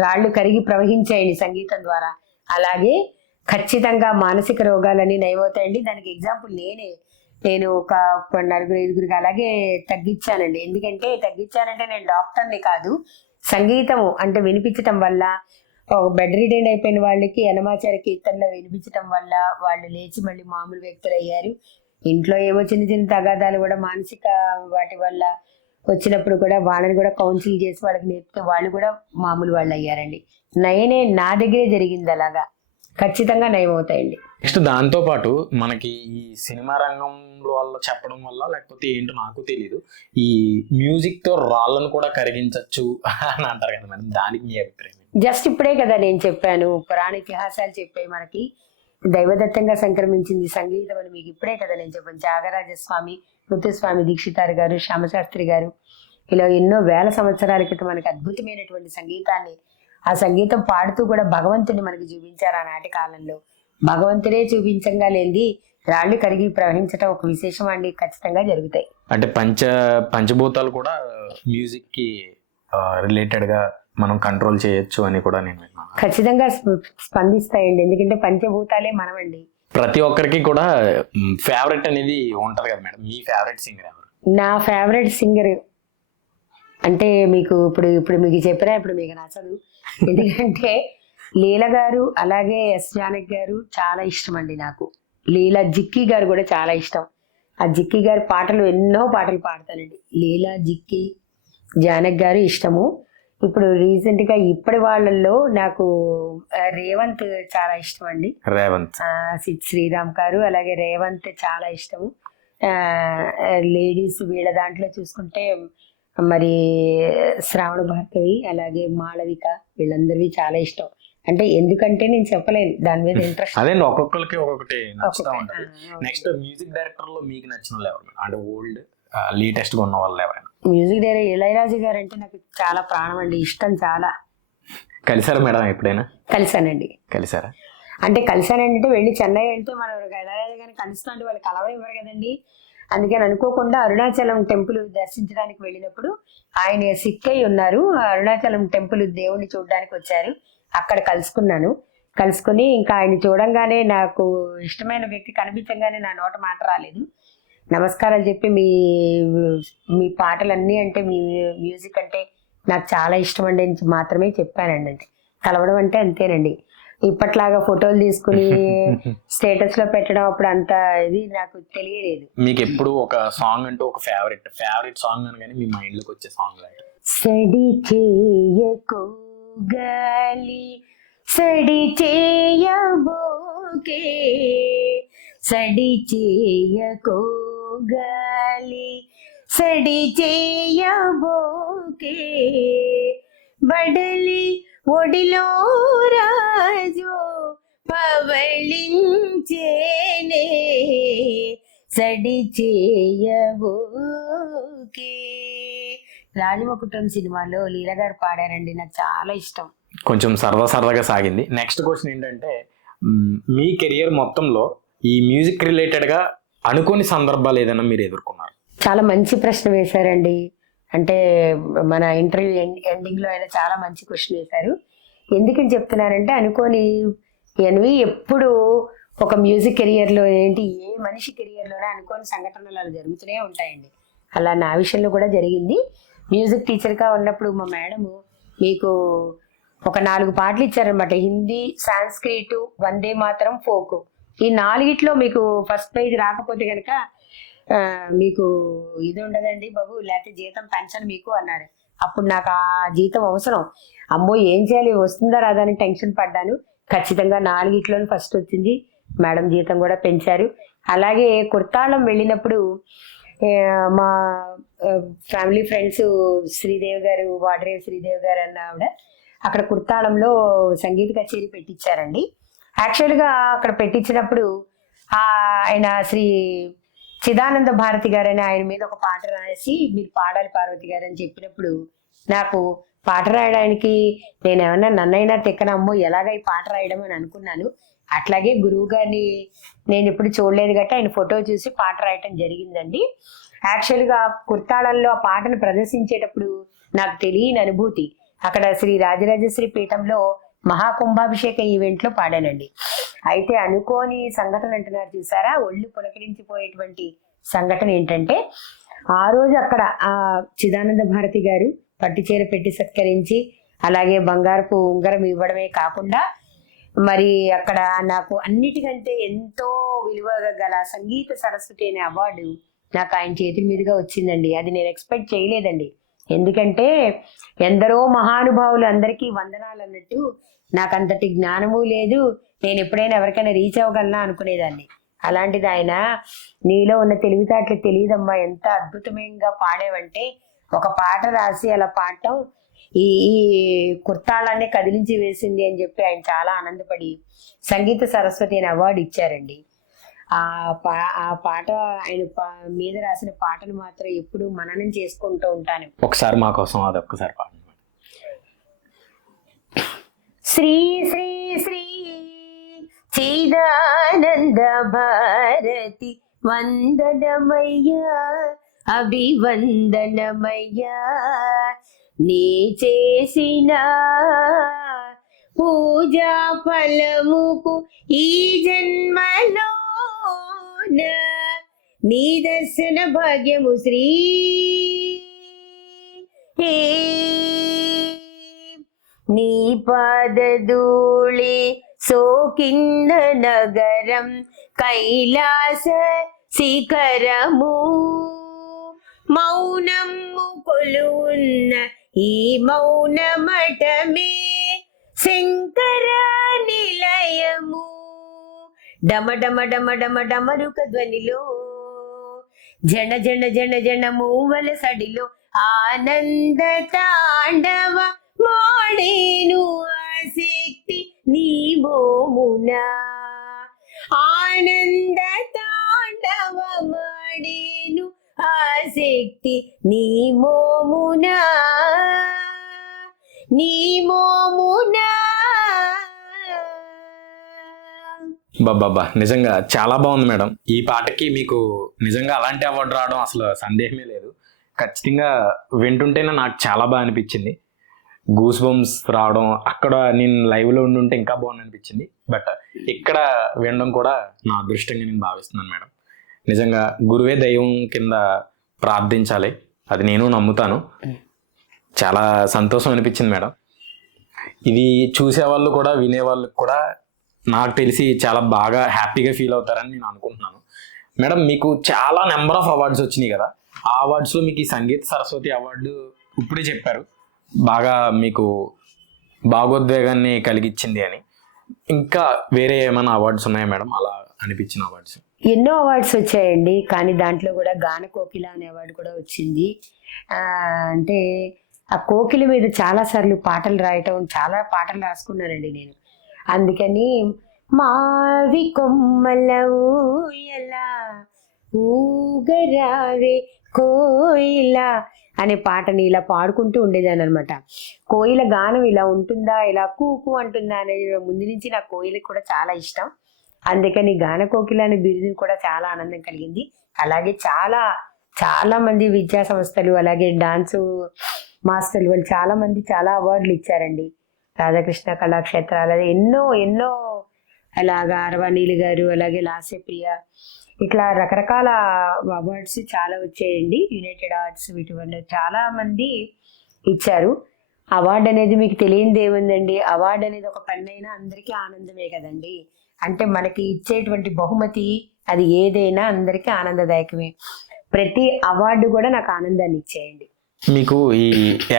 రాళ్ళు కరిగి ప్రవహించాయండి సంగీతం ద్వారా. అలాగే ఖచ్చితంగా మానసిక రోగాలన్నీ నయమవుతాయండి. దానికి ఎగ్జాంపుల్ నేను ఒక 4-5 అలాగే తగ్గించానండి. ఎందుకంటే తగ్గించానంటే నేను డాక్టర్ని కాదు. సంగీతం అంటే వినిపించటం వల్ల బెడ్ రిడెండ్ అయిపోయిన వాళ్ళకి యనమాచార కీర్తనలో వినిపించటం వల్ల వాళ్ళు లేచి మళ్ళీ మామూలు వ్యక్తులు అయ్యారు. ఇంట్లో ఏవో చిన్న చిన్న తగాదాలు కూడా మానసిక వాటి వల్ల వచ్చినప్పుడు కూడా వాళ్ళని కూడా కౌన్సిల్ చేసి వాళ్ళకి నేర్పితే వాళ్ళు కూడా మామూలు వాళ్ళు అయ్యారండి. నా దగ్గరే జరిగింది. అలాగా ఖచ్చితంగా నయం అవుతాయండి. నెక్స్ట్ దాంతో పాటు మనకి ఈ సినిమా రంగంలో వల్ల చెప్పడం వల్ల లేకపోతే ఏంటో నాకు తెలియదు, ఈ మ్యూజిక్ తో రాళ్ళను కూడా కరిగించవచ్చు అని అంటారు కదా మేడం, దానికి మీ అభిప్రాయం? జస్ట్ ఇప్పుడే కదా నేను చెప్పాను, పురాణ ఇతిహాసాలు చెప్పాయి మనకి దైవదత్తంగా సంక్రమించింది సంగీతం అని మీకు ఇప్పుడే కదా నేను చెప్పాను. త్యాగరాజస్వామి, ముత్తుస్వామి దీక్షితార్ గారు, శ్యామశాస్త్రి గారు, ఇలా ఎన్నో వేల సంవత్సరాల క్రితం మనకి అద్భుతమైనటువంటి సంగీతాన్ని, ఆ సంగీతం పాడుతూ కూడా భగవంతుని మనకి చూపించారు. ఆనాటి కాలంలో భగవంతుడే చూపించంగా లేనిది రాళ్ళు కరిగి ప్రవహించడం ఒక విశేషం అండి. ఖచ్చితంగా జరుగుతాయి. అంటే పంచభూతాలు కూడా మ్యూజిక్ కి రిలేటెడ్ గా మనం కంట్రోల్ చేయొచ్చు అని కూడా నేను విన్నాను. ఖచ్చితంగా స్పందిస్తాయండి. ఎందుకంటే పంచభూతాలే మనమండి. ప్రతి ఒక్కరికి కూడా ఫేవరెట్ అనేది ఉంటది కదా మేడం. మీ ఫేవరెట్ సింగర్ ఎవరు? నా ఫేవరెట్ సింగర్ అంటే మీకు ఇప్పుడు మీకు చెప్పినా ఇప్పుడు మీకు నచ్చదు. ఎందుకంటే లీల గారు అలాగే ఎస్ జానకి గారు చాలా ఇష్టం అండి నాకు. జిక్కీ గారు కూడా చాలా ఇష్టం. ఆ జిక్కీ గారి పాటలు ఎన్నో పాటలు పాడతానండి. లీలా, జిక్కీ, జానకి గారు ఇష్టము. ఇప్పుడు రీసెంట్ గా ఇప్పటి వాళ్ళల్లో నాకు రేవంత్ చాలా ఇష్టం అండి. సిద్ శ్రీరామ్ గారు అలాగే రేవంత్ చాలా ఇష్టము. లేడీస్ వీళ్ళ దాంట్లో చూసుకుంటే మరి శ్రావణ భార్గవి అలాగే మాళవిక వీళ్ళందరివి చాలా ఇష్టం. అంటే ఎందుకంటే నేను చెప్పలేను, దాని మీద ఇంట్రెస్ట్. అదే ఒక్కొక్కరికి ఒక్కొక్కటి నచ్చుతా ఉంటది. నెక్స్ట్ మ్యూజిక్ డైరెక్టర్ లో మీకు నచ్చిన వాళ్ళు ఎవరు? అంటే ఓల్డ్ లేటెస్ట్ గా ఉన్న వాళ్ళు ఎవరైనా? మ్యూజిక్ డైరెక్టర్ ఇళయరాజా గారు అంటే నాకు చాలా ప్రాణం అండి, ఇష్టం చాలా. కలిసారా మేడం ఎప్పుడైనా? కలిసానండి. కలిసారా? అంటే కలిసానంటే వెళ్ళి చెన్నై వెళ్తే మనం ఇళయరాజా గారిని కలుస్తా అంటే వాళ్ళు కలవనివ్వరు కదండి. అందుకని అనుకోకుండా అరుణాచలం టెంపుల్ దర్శించడానికి వెళ్ళినప్పుడు ఆయన సిక్ అయి ఉన్నారు. అరుణాచలం టెంపుల్ దేవుణ్ణి చూడడానికి వచ్చారు. అక్కడ కలుసుకుని ఇంకా ఆయన చూడంగానే నాకు ఇష్టమైన వ్యక్తి కనిపించగానే నా నోట మాట రాలేదు. నమస్కారాలు చెప్పి మీ పాటలన్నీ అంటే మీ మ్యూజిక్ అంటే నాకు చాలా ఇష్టం అండి అని మాత్రమే చెప్పానండి. అంటే కలవడం అంటే అంతేనండి. ఇప్పట్లాగా ఫోటోలు తీసుకుని స్టేటస్ లో పెట్టడం అప్పుడు అంత ఇది నాకు తెలియలేదు. మీకు ఎప్పుడు ఒక సాంగ్ అంటూ ఒక ఫేవరెట్ సాంగ్ అనగానే మీ మైండ్ లోకి వచ్చే సాంగ్ సడి చేయకు గాలి సడి చేయబోకే, సడి చేయకు గాలి సడి చేయబోకే, బడలి ఒడిలో రాజు పవళించేనే, సడి చేయబోకే. రాజమకుటం సినిమాలో లీల గారు పాడారండి, నాకు చాలా ఇష్టం. కొంచెం సరదాగా సాగింది. నెక్స్ట్ క్వశ్చన్ ఏంటంటే, మీ కెరియర్ మొత్తంలో ఈ మ్యూజిక్ రిలేటెడ్గా అనుకోని సందర్భాలు ఏదైనా మీరు ఎదుర్కొన్నారు? చాలా మంచి ప్రశ్న వేశారండి. అంటే మన ఇంటర్వ్యూ ఎండింగ్లో అయినా చాలా మంచి క్వశ్చన్ వేశారు. ఎందుకని చెప్తున్నానంటే, అనుకోని ఎన్వి ఎప్పుడు ఒక మ్యూజిక్ కెరియర్లో ఏంటి, ఏ మనిషి కెరియర్లోనే అనుకోని సంఘటనలు అలా జరుగుతూనే ఉంటాయండి. అలా నా విషయంలో కూడా జరిగింది. మ్యూజిక్ టీచర్గా ఉన్నప్పుడు మా మేడము మీకు ఒక 4 పాటలు ఇచ్చారనమాట. Hindi, Sanskrit, Vande Mataram, folk. ఈ 4ట్లో మీకు ఫస్ట్ ప్రైజ్ రాకపోతే కనుక మీకు ఇది ఉండదండి బాబు, లేకపోతే జీతం పెన్షన్ మీకు అన్నారు. అప్పుడు నాకు ఆ జీతం అవసరం. అమ్మో ఏం చేయాలి, వస్తుందా రాదా అని టెన్షన్ పడ్డాను. ఖచ్చితంగా 4 ఫస్ట్ వచ్చింది. మేడం జీతం కూడా పెంచారు. అలాగే కుర్తాళం వెళ్ళినప్పుడు మా ఫ్యామిలీ ఫ్రెండ్స్ శ్రీదేవి గారు, వాడరేవి శ్రీదేవి గారు అన్న ఆవిడ అక్కడ కుర్తాళంలో సంగీత కచేరీ పెట్టించారండి. యాక్చువల్గా అక్కడ పెట్టించినప్పుడు ఆయన శ్రీ చిదానంద భారతి గారని ఆయన మీద ఒక పాట రాసి మీరు పాడాలి పార్వతి గారు అని చెప్పినప్పుడు నాకు పాట రాయడానికి నేను ఏమన్నా నన్నైనా తిక్కనమ్మో ఎలాగ ఈ పాట రాయడం అని అనుకున్నాను. అట్లాగే గురువు గారిని నేను ఎప్పుడు చూడలేదు గట్ట ఆయన ఫోటో చూసి పాట రాయటం జరిగిందండి. యాక్చువల్గా కుర్తాళంలో ఆ పాటను ప్రదర్శించేటప్పుడు నాకు తెలియని అనుభూతి. అక్కడ శ్రీ రాజరాజేశ్వరి పీఠంలో మహాకుంభాభిషేక ఈవెంట్లో పాడానండి. అయితే అనుకోని సంఘటన అంటున్నారు చూసారా, ఒళ్ళు పులకరించిపోయేటువంటి సంఘటన ఏంటంటే, ఆ రోజు అక్కడ ఆ చిదానంద భారతి గారు పట్టుచీర పెట్టి సత్కరించి అలాగే బంగారపు ఉంగరం ఇవ్వడమే కాకుండా మరి అక్కడ నాకు అన్నిటికంటే ఎంతో విలువ గల సంగీత సరస్వతి అనే అవార్డు నాకు ఆయన చేతుల మీదుగా వచ్చిందండి. అది నేను ఎక్స్పెక్ట్ చేయలేదండి. ఎందుకంటే ఎందరో మహానుభావులు అందరికీ వందనాలు అన్నట్టు నాకు అంతటి జ్ఞానము లేదు, నేను ఎప్పుడైనా ఎవరికైనా రీచ్ అవ్వగలనా అనుకునేదాన్ని. అలాంటిది ఆయన నీలో ఉన్న తెలివితేటలు తెలియదమ్మా, ఎంత అద్భుతంగా పాడేవంటే ఒక పాట రాసి అలా పాడటం ఈ కుర్తాళాన్ని కదిలించి వేసింది అని చెప్పి ఆయన చాలా ఆనందపడి సంగీత సరస్వతి అనే అవార్డు ఇచ్చారండి. ఆ పాట ఆయన మీద రాసిన పాటను మాత్రం ఎప్పుడు మననం చేసుకుంటూ ఉంటాను. ఒకసారి మా కోసం అది ఒక్కసారి పాడండి. శ్రీ శ్రీ శ్రీ చిదానంద భారతి వందనమయ్యా అభివందనమయ్యా, నీ చేసిన పూజా ఫలముకు ఈ జన్మలో నీ దర్శన భాగ్యము శ్రీ, నీ పాదధూళి సోకింద నగరం కైలాస శిఖరము, మౌనము కొలువున్న ఈ మౌన మఠమే శంకర నిలయము, డమ డమ డమ డమ డమరుక ధ్వనిలో జన జన జన జన మూవల సడిలో ఆనంద తాండవ మాడేను ఆసక్తి నీ మోమున, ఆనంద తాండవ మాడేను ఆసక్తి నీ మోమున, నీ మోమున. బాబా నిజంగా చాలా బాగుంది మేడం. ఈ పాటకి మీకు నిజంగా అలాంటి అవార్డు రావడం అసలు సందేహమే లేదు. ఖచ్చితంగా వింటుంటేనే నాకు చాలా బాగా అనిపించింది. గూస్ బంప్స్ రావడం, అక్కడ నేను లైవ్లో ఉండుంటే ఇంకా బాగుంది అనిపించింది. బట్ ఇక్కడ వినడం కూడా నా అదృష్టంగా నేను భావిస్తున్నాను మేడం. నిజంగా గురువే దైవం కింద ప్రార్థించాలి, అది నేను నమ్ముతాను. చాలా సంతోషం అనిపించింది మేడం. ఇది చూసేవాళ్ళు కూడా వినేవాళ్ళకి కూడా నాకు తెలిసి చాలా బాగా హ్యాపీగా ఫీల్ అవుతారని నేను అనుకుంటున్నాను. మేడం మీకు చాలా నెంబర్ ఆఫ్ అవార్డ్స్ వచ్చినాయి కదా, ఆ అవార్డ్స్లో మీకు ఈ సంగీత సరస్వతి అవార్డు ఇప్పుడే చెప్పారు బాగా మీకు భాగోద్వేగాన్ని కలిగించింది అని. ఇంకా వేరే ఏమైనా అవార్డ్స్ ఉన్నాయా మేడం, అలా అనిపించిన అవార్డ్స్? ఎన్నో అవార్డ్స్ వచ్చాయండి, కానీ దాంట్లో కూడా గాన కోకిల అనే అవార్డు కూడా వచ్చింది. అంటే ఆ కోకిల మీద చాలాసార్లు పాటలు రాయటం, చాలా పాటలు రాసుకున్నానండి నేను. అందుకని మావి కొమ్మల ఊయల ఊగరావే కోయిల అనే పాటని ఇలా పాడుకుంటూ ఉండేదాన్ని అనమాట. కోయిల గానం ఇలా ఉంటుందా, ఇలా కూకు అంటుందా అనేది ముందు నుంచి నాకు కోయిలకు కూడా చాలా ఇష్టం. అందుకని గాన కోకిల అనే బిరుదుని కూడా చాలా ఆనందం కలిగింది. అలాగే చాలా చాలా మంది విద్యా సంస్థలు, అలాగే డాన్సు మాస్టర్లు వాళ్ళు చాలా మంది చాలా అవార్డులు ఇచ్చారండి. రాధాకృష్ణ కళాక్షేత్రాలు ఎన్నో ఎన్నో, అలాగా అరవాణీలు గారు, అలాగే లాస్యప్రియ, ఇట్లా రకరకాల అవార్డ్స్ చాలా వచ్చాయండి. యునైటెడ్ ఆర్ట్స్ వీటి వల్ల చాలా మంది ఇచ్చారు. అవార్డు అనేది మీకు తెలియనిది ఏముందండి, అవార్డు అనేది ఒక పన్నైనా అందరికీ ఆనందమే కదండి. అంటే మనకి ఇచ్చేటువంటి బహుమతి అది ఏదైనా అందరికీ ఆనందదాయకమే. ప్రతి అవార్డు కూడా నాకు ఆనందాన్ని ఇచ్చేయండి. మీకు ఈ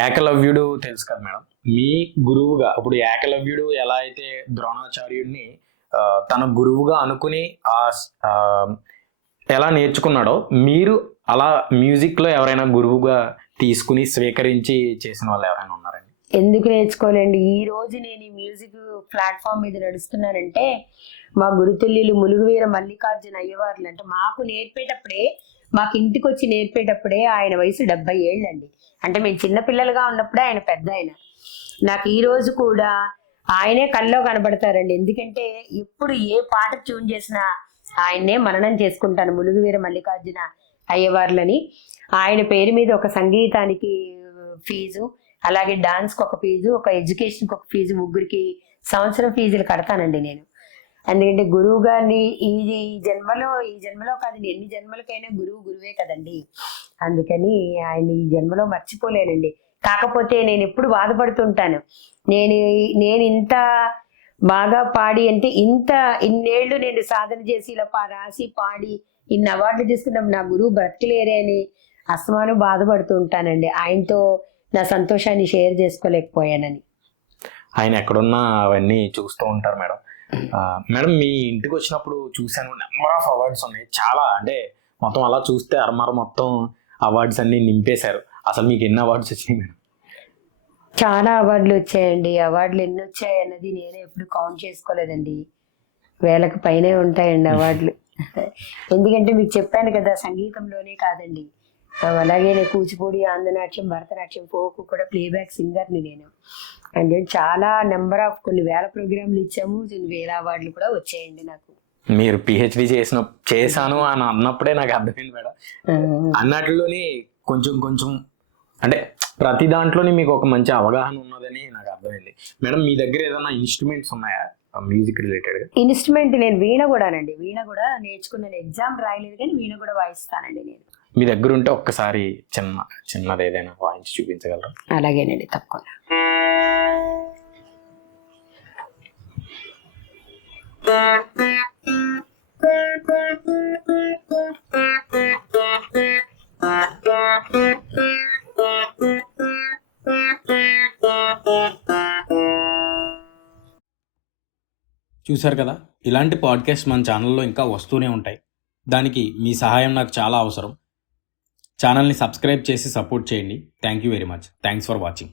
ఏకలవ్యుడు తెలుసు కదా మేడం, మీ గురువుగా ఇప్పుడు ఏకలవ్యుడు ఎలా అయితే ద్రోణాచార్యుడిని తన గురువుగా అనుకుని ఎలా నేర్చుకున్నాడో, మీరు అలా మ్యూజిక్ లో ఎవరైనా గురువుగా తీసుకుని స్వీకరించి చేసిన వాళ్ళు ఎవరైనా ఉన్నారండి? ఎందుకు నేర్చుకోలేండి, ఈ రోజు నేను ఈ మ్యూజిక్ ప్లాట్ఫామ్ మీద నడుస్తున్నానంటే మా గురుతుల్యులు ములుగువీర మల్లికార్జున అయ్యవార్లు. అంటే మాకు నేర్పేటప్పుడే, మాకు ఇంటికి వచ్చి నేర్పేటప్పుడే ఆయన వయసు 70 ఏళ్ళండి. అంటే మేము చిన్నపిల్లలుగా ఉన్నప్పుడే ఆయన పెద్ద ఆయన. నాకు ఈ రోజు కూడా ఆయనే కల్లో కనబడతారండి. ఎందుకంటే ఎప్పుడు ఏ పాట ట్యూన్ చేసినా ఆయన్నే మననం చేసుకుంటాను, ములుగువీర మల్లికార్జున అయ్యవార్లని. ఆయన పేరు మీద ఒక సంగీతానికి ఫీజు, అలాగే డాన్స్కి ఒక ఫీజు, ఒక ఎడ్యుకేషన్కి ఒక ఫీజు, ముగ్గురికి సంవత్సరం ఫీజులు కడతానండి నేను. ఎందుకంటే గురువు గారిని ఈ జన్మలో కాదు, ఎన్ని జన్మలకైనా గురువే కదండి. అందుకని ఆయన ఈ జన్మలో మర్చిపోలేనండి. కాకపోతే నేను ఎప్పుడు బాధపడుతుంటాను, నేను ఇంత బాగా పాడి, అంటే ఇన్నేళ్లు నేను సాధన చేసి ఇలా రాసి పాడి ఇన్ని అవార్డులు తీసుకున్నప్పుడు నా గురువు బ్రతికలేరే అని అస్తమానం బాధపడుతూ ఉంటానండి. ఆయనతో నా సంతోషాన్ని షేర్ చేసుకోలేకపోయానని. ఆయన ఎక్కడున్నా అవన్నీ చూస్తూ ఉంటారు మేడం. మేడం, మీ ఇంటికి వచ్చినప్పుడు చూశాను, నెంబర్ ఆఫ్ అవార్డ్స్ ఉన్నాయి చాలా. అంటే మొత్తం అలా చూస్తే అరమర మొత్తం అవార్డ్స్ అన్ని నింపేశారు. అసలు మీకు ఎన్ని అవార్డ్స్ వచ్చినాయి మేడం? చాలా అవార్డులు వచ్చాయండి. అవార్డులు ఎన్ని వచ్చాయి అన్నది నేనే ఎప్పుడు కౌంట్ చేసుకోలేదండి. వేలకు పైనే ఉంటాయండి అవార్డులు. ఎందుకంటే మీకు చెప్పాను కదా, సంగీతంలోనే కాదండి, అలాగే నేను కూచిపూడి, ఆంధ్రనాట్యం, భరతనాట్యం, ఫోక్ కూడా ప్లేబ్యాక్ సింగర్ని నేను. అంటే చాలా నెంబర్ ఆఫ్ కొన్ని వేల ప్రోగ్రాంలు ఇచ్చాము, కొన్ని వేల అవార్డులు కూడా వచ్చాయండి నాకు. మీరు పిహెచ్డి చేశాను అని అన్నప్పుడే నాకు అర్థమైంది మేడం. అన్నట్లోని కొంచెం అంటే ప్రతి దాంట్లోని మీకు ఒక మంచి అవగాహన ఉన్నదని నాకు అర్థమైంది. మేడం, మీ దగ్గర ఏదైనా ఇన్స్ట్రుమెంట్స్ ఉన్నాయా మ్యూజిక్ రిలేటెడ్? ఇన్స్ట్రుమెంట్ నేను వీణ కూడా నేర్చుకున్నాను. ఎగ్జామ్ రాయలేదు కానీ వీణ కూడా వాయిస్తానండి నేను. మీ దగ్గర ఉంటే ఒక్కసారి చిన్నది ఏదైనా వాయించి చూపించగలరా? అలాగేనండి, తప్పకుండా. చూశారు కదా, ఇలాంటి పాడ్కాస్ట్ మన ఛానల్లో ఇంకా వస్తూనే ఉంటాయి. దానికి మీ సహాయం నాకు చాలా అవసరం. ఛానల్ని సబ్స్క్రైబ్ చేసి సపోర్ట్ చేయండి. Thank you very much. Thanks for watching.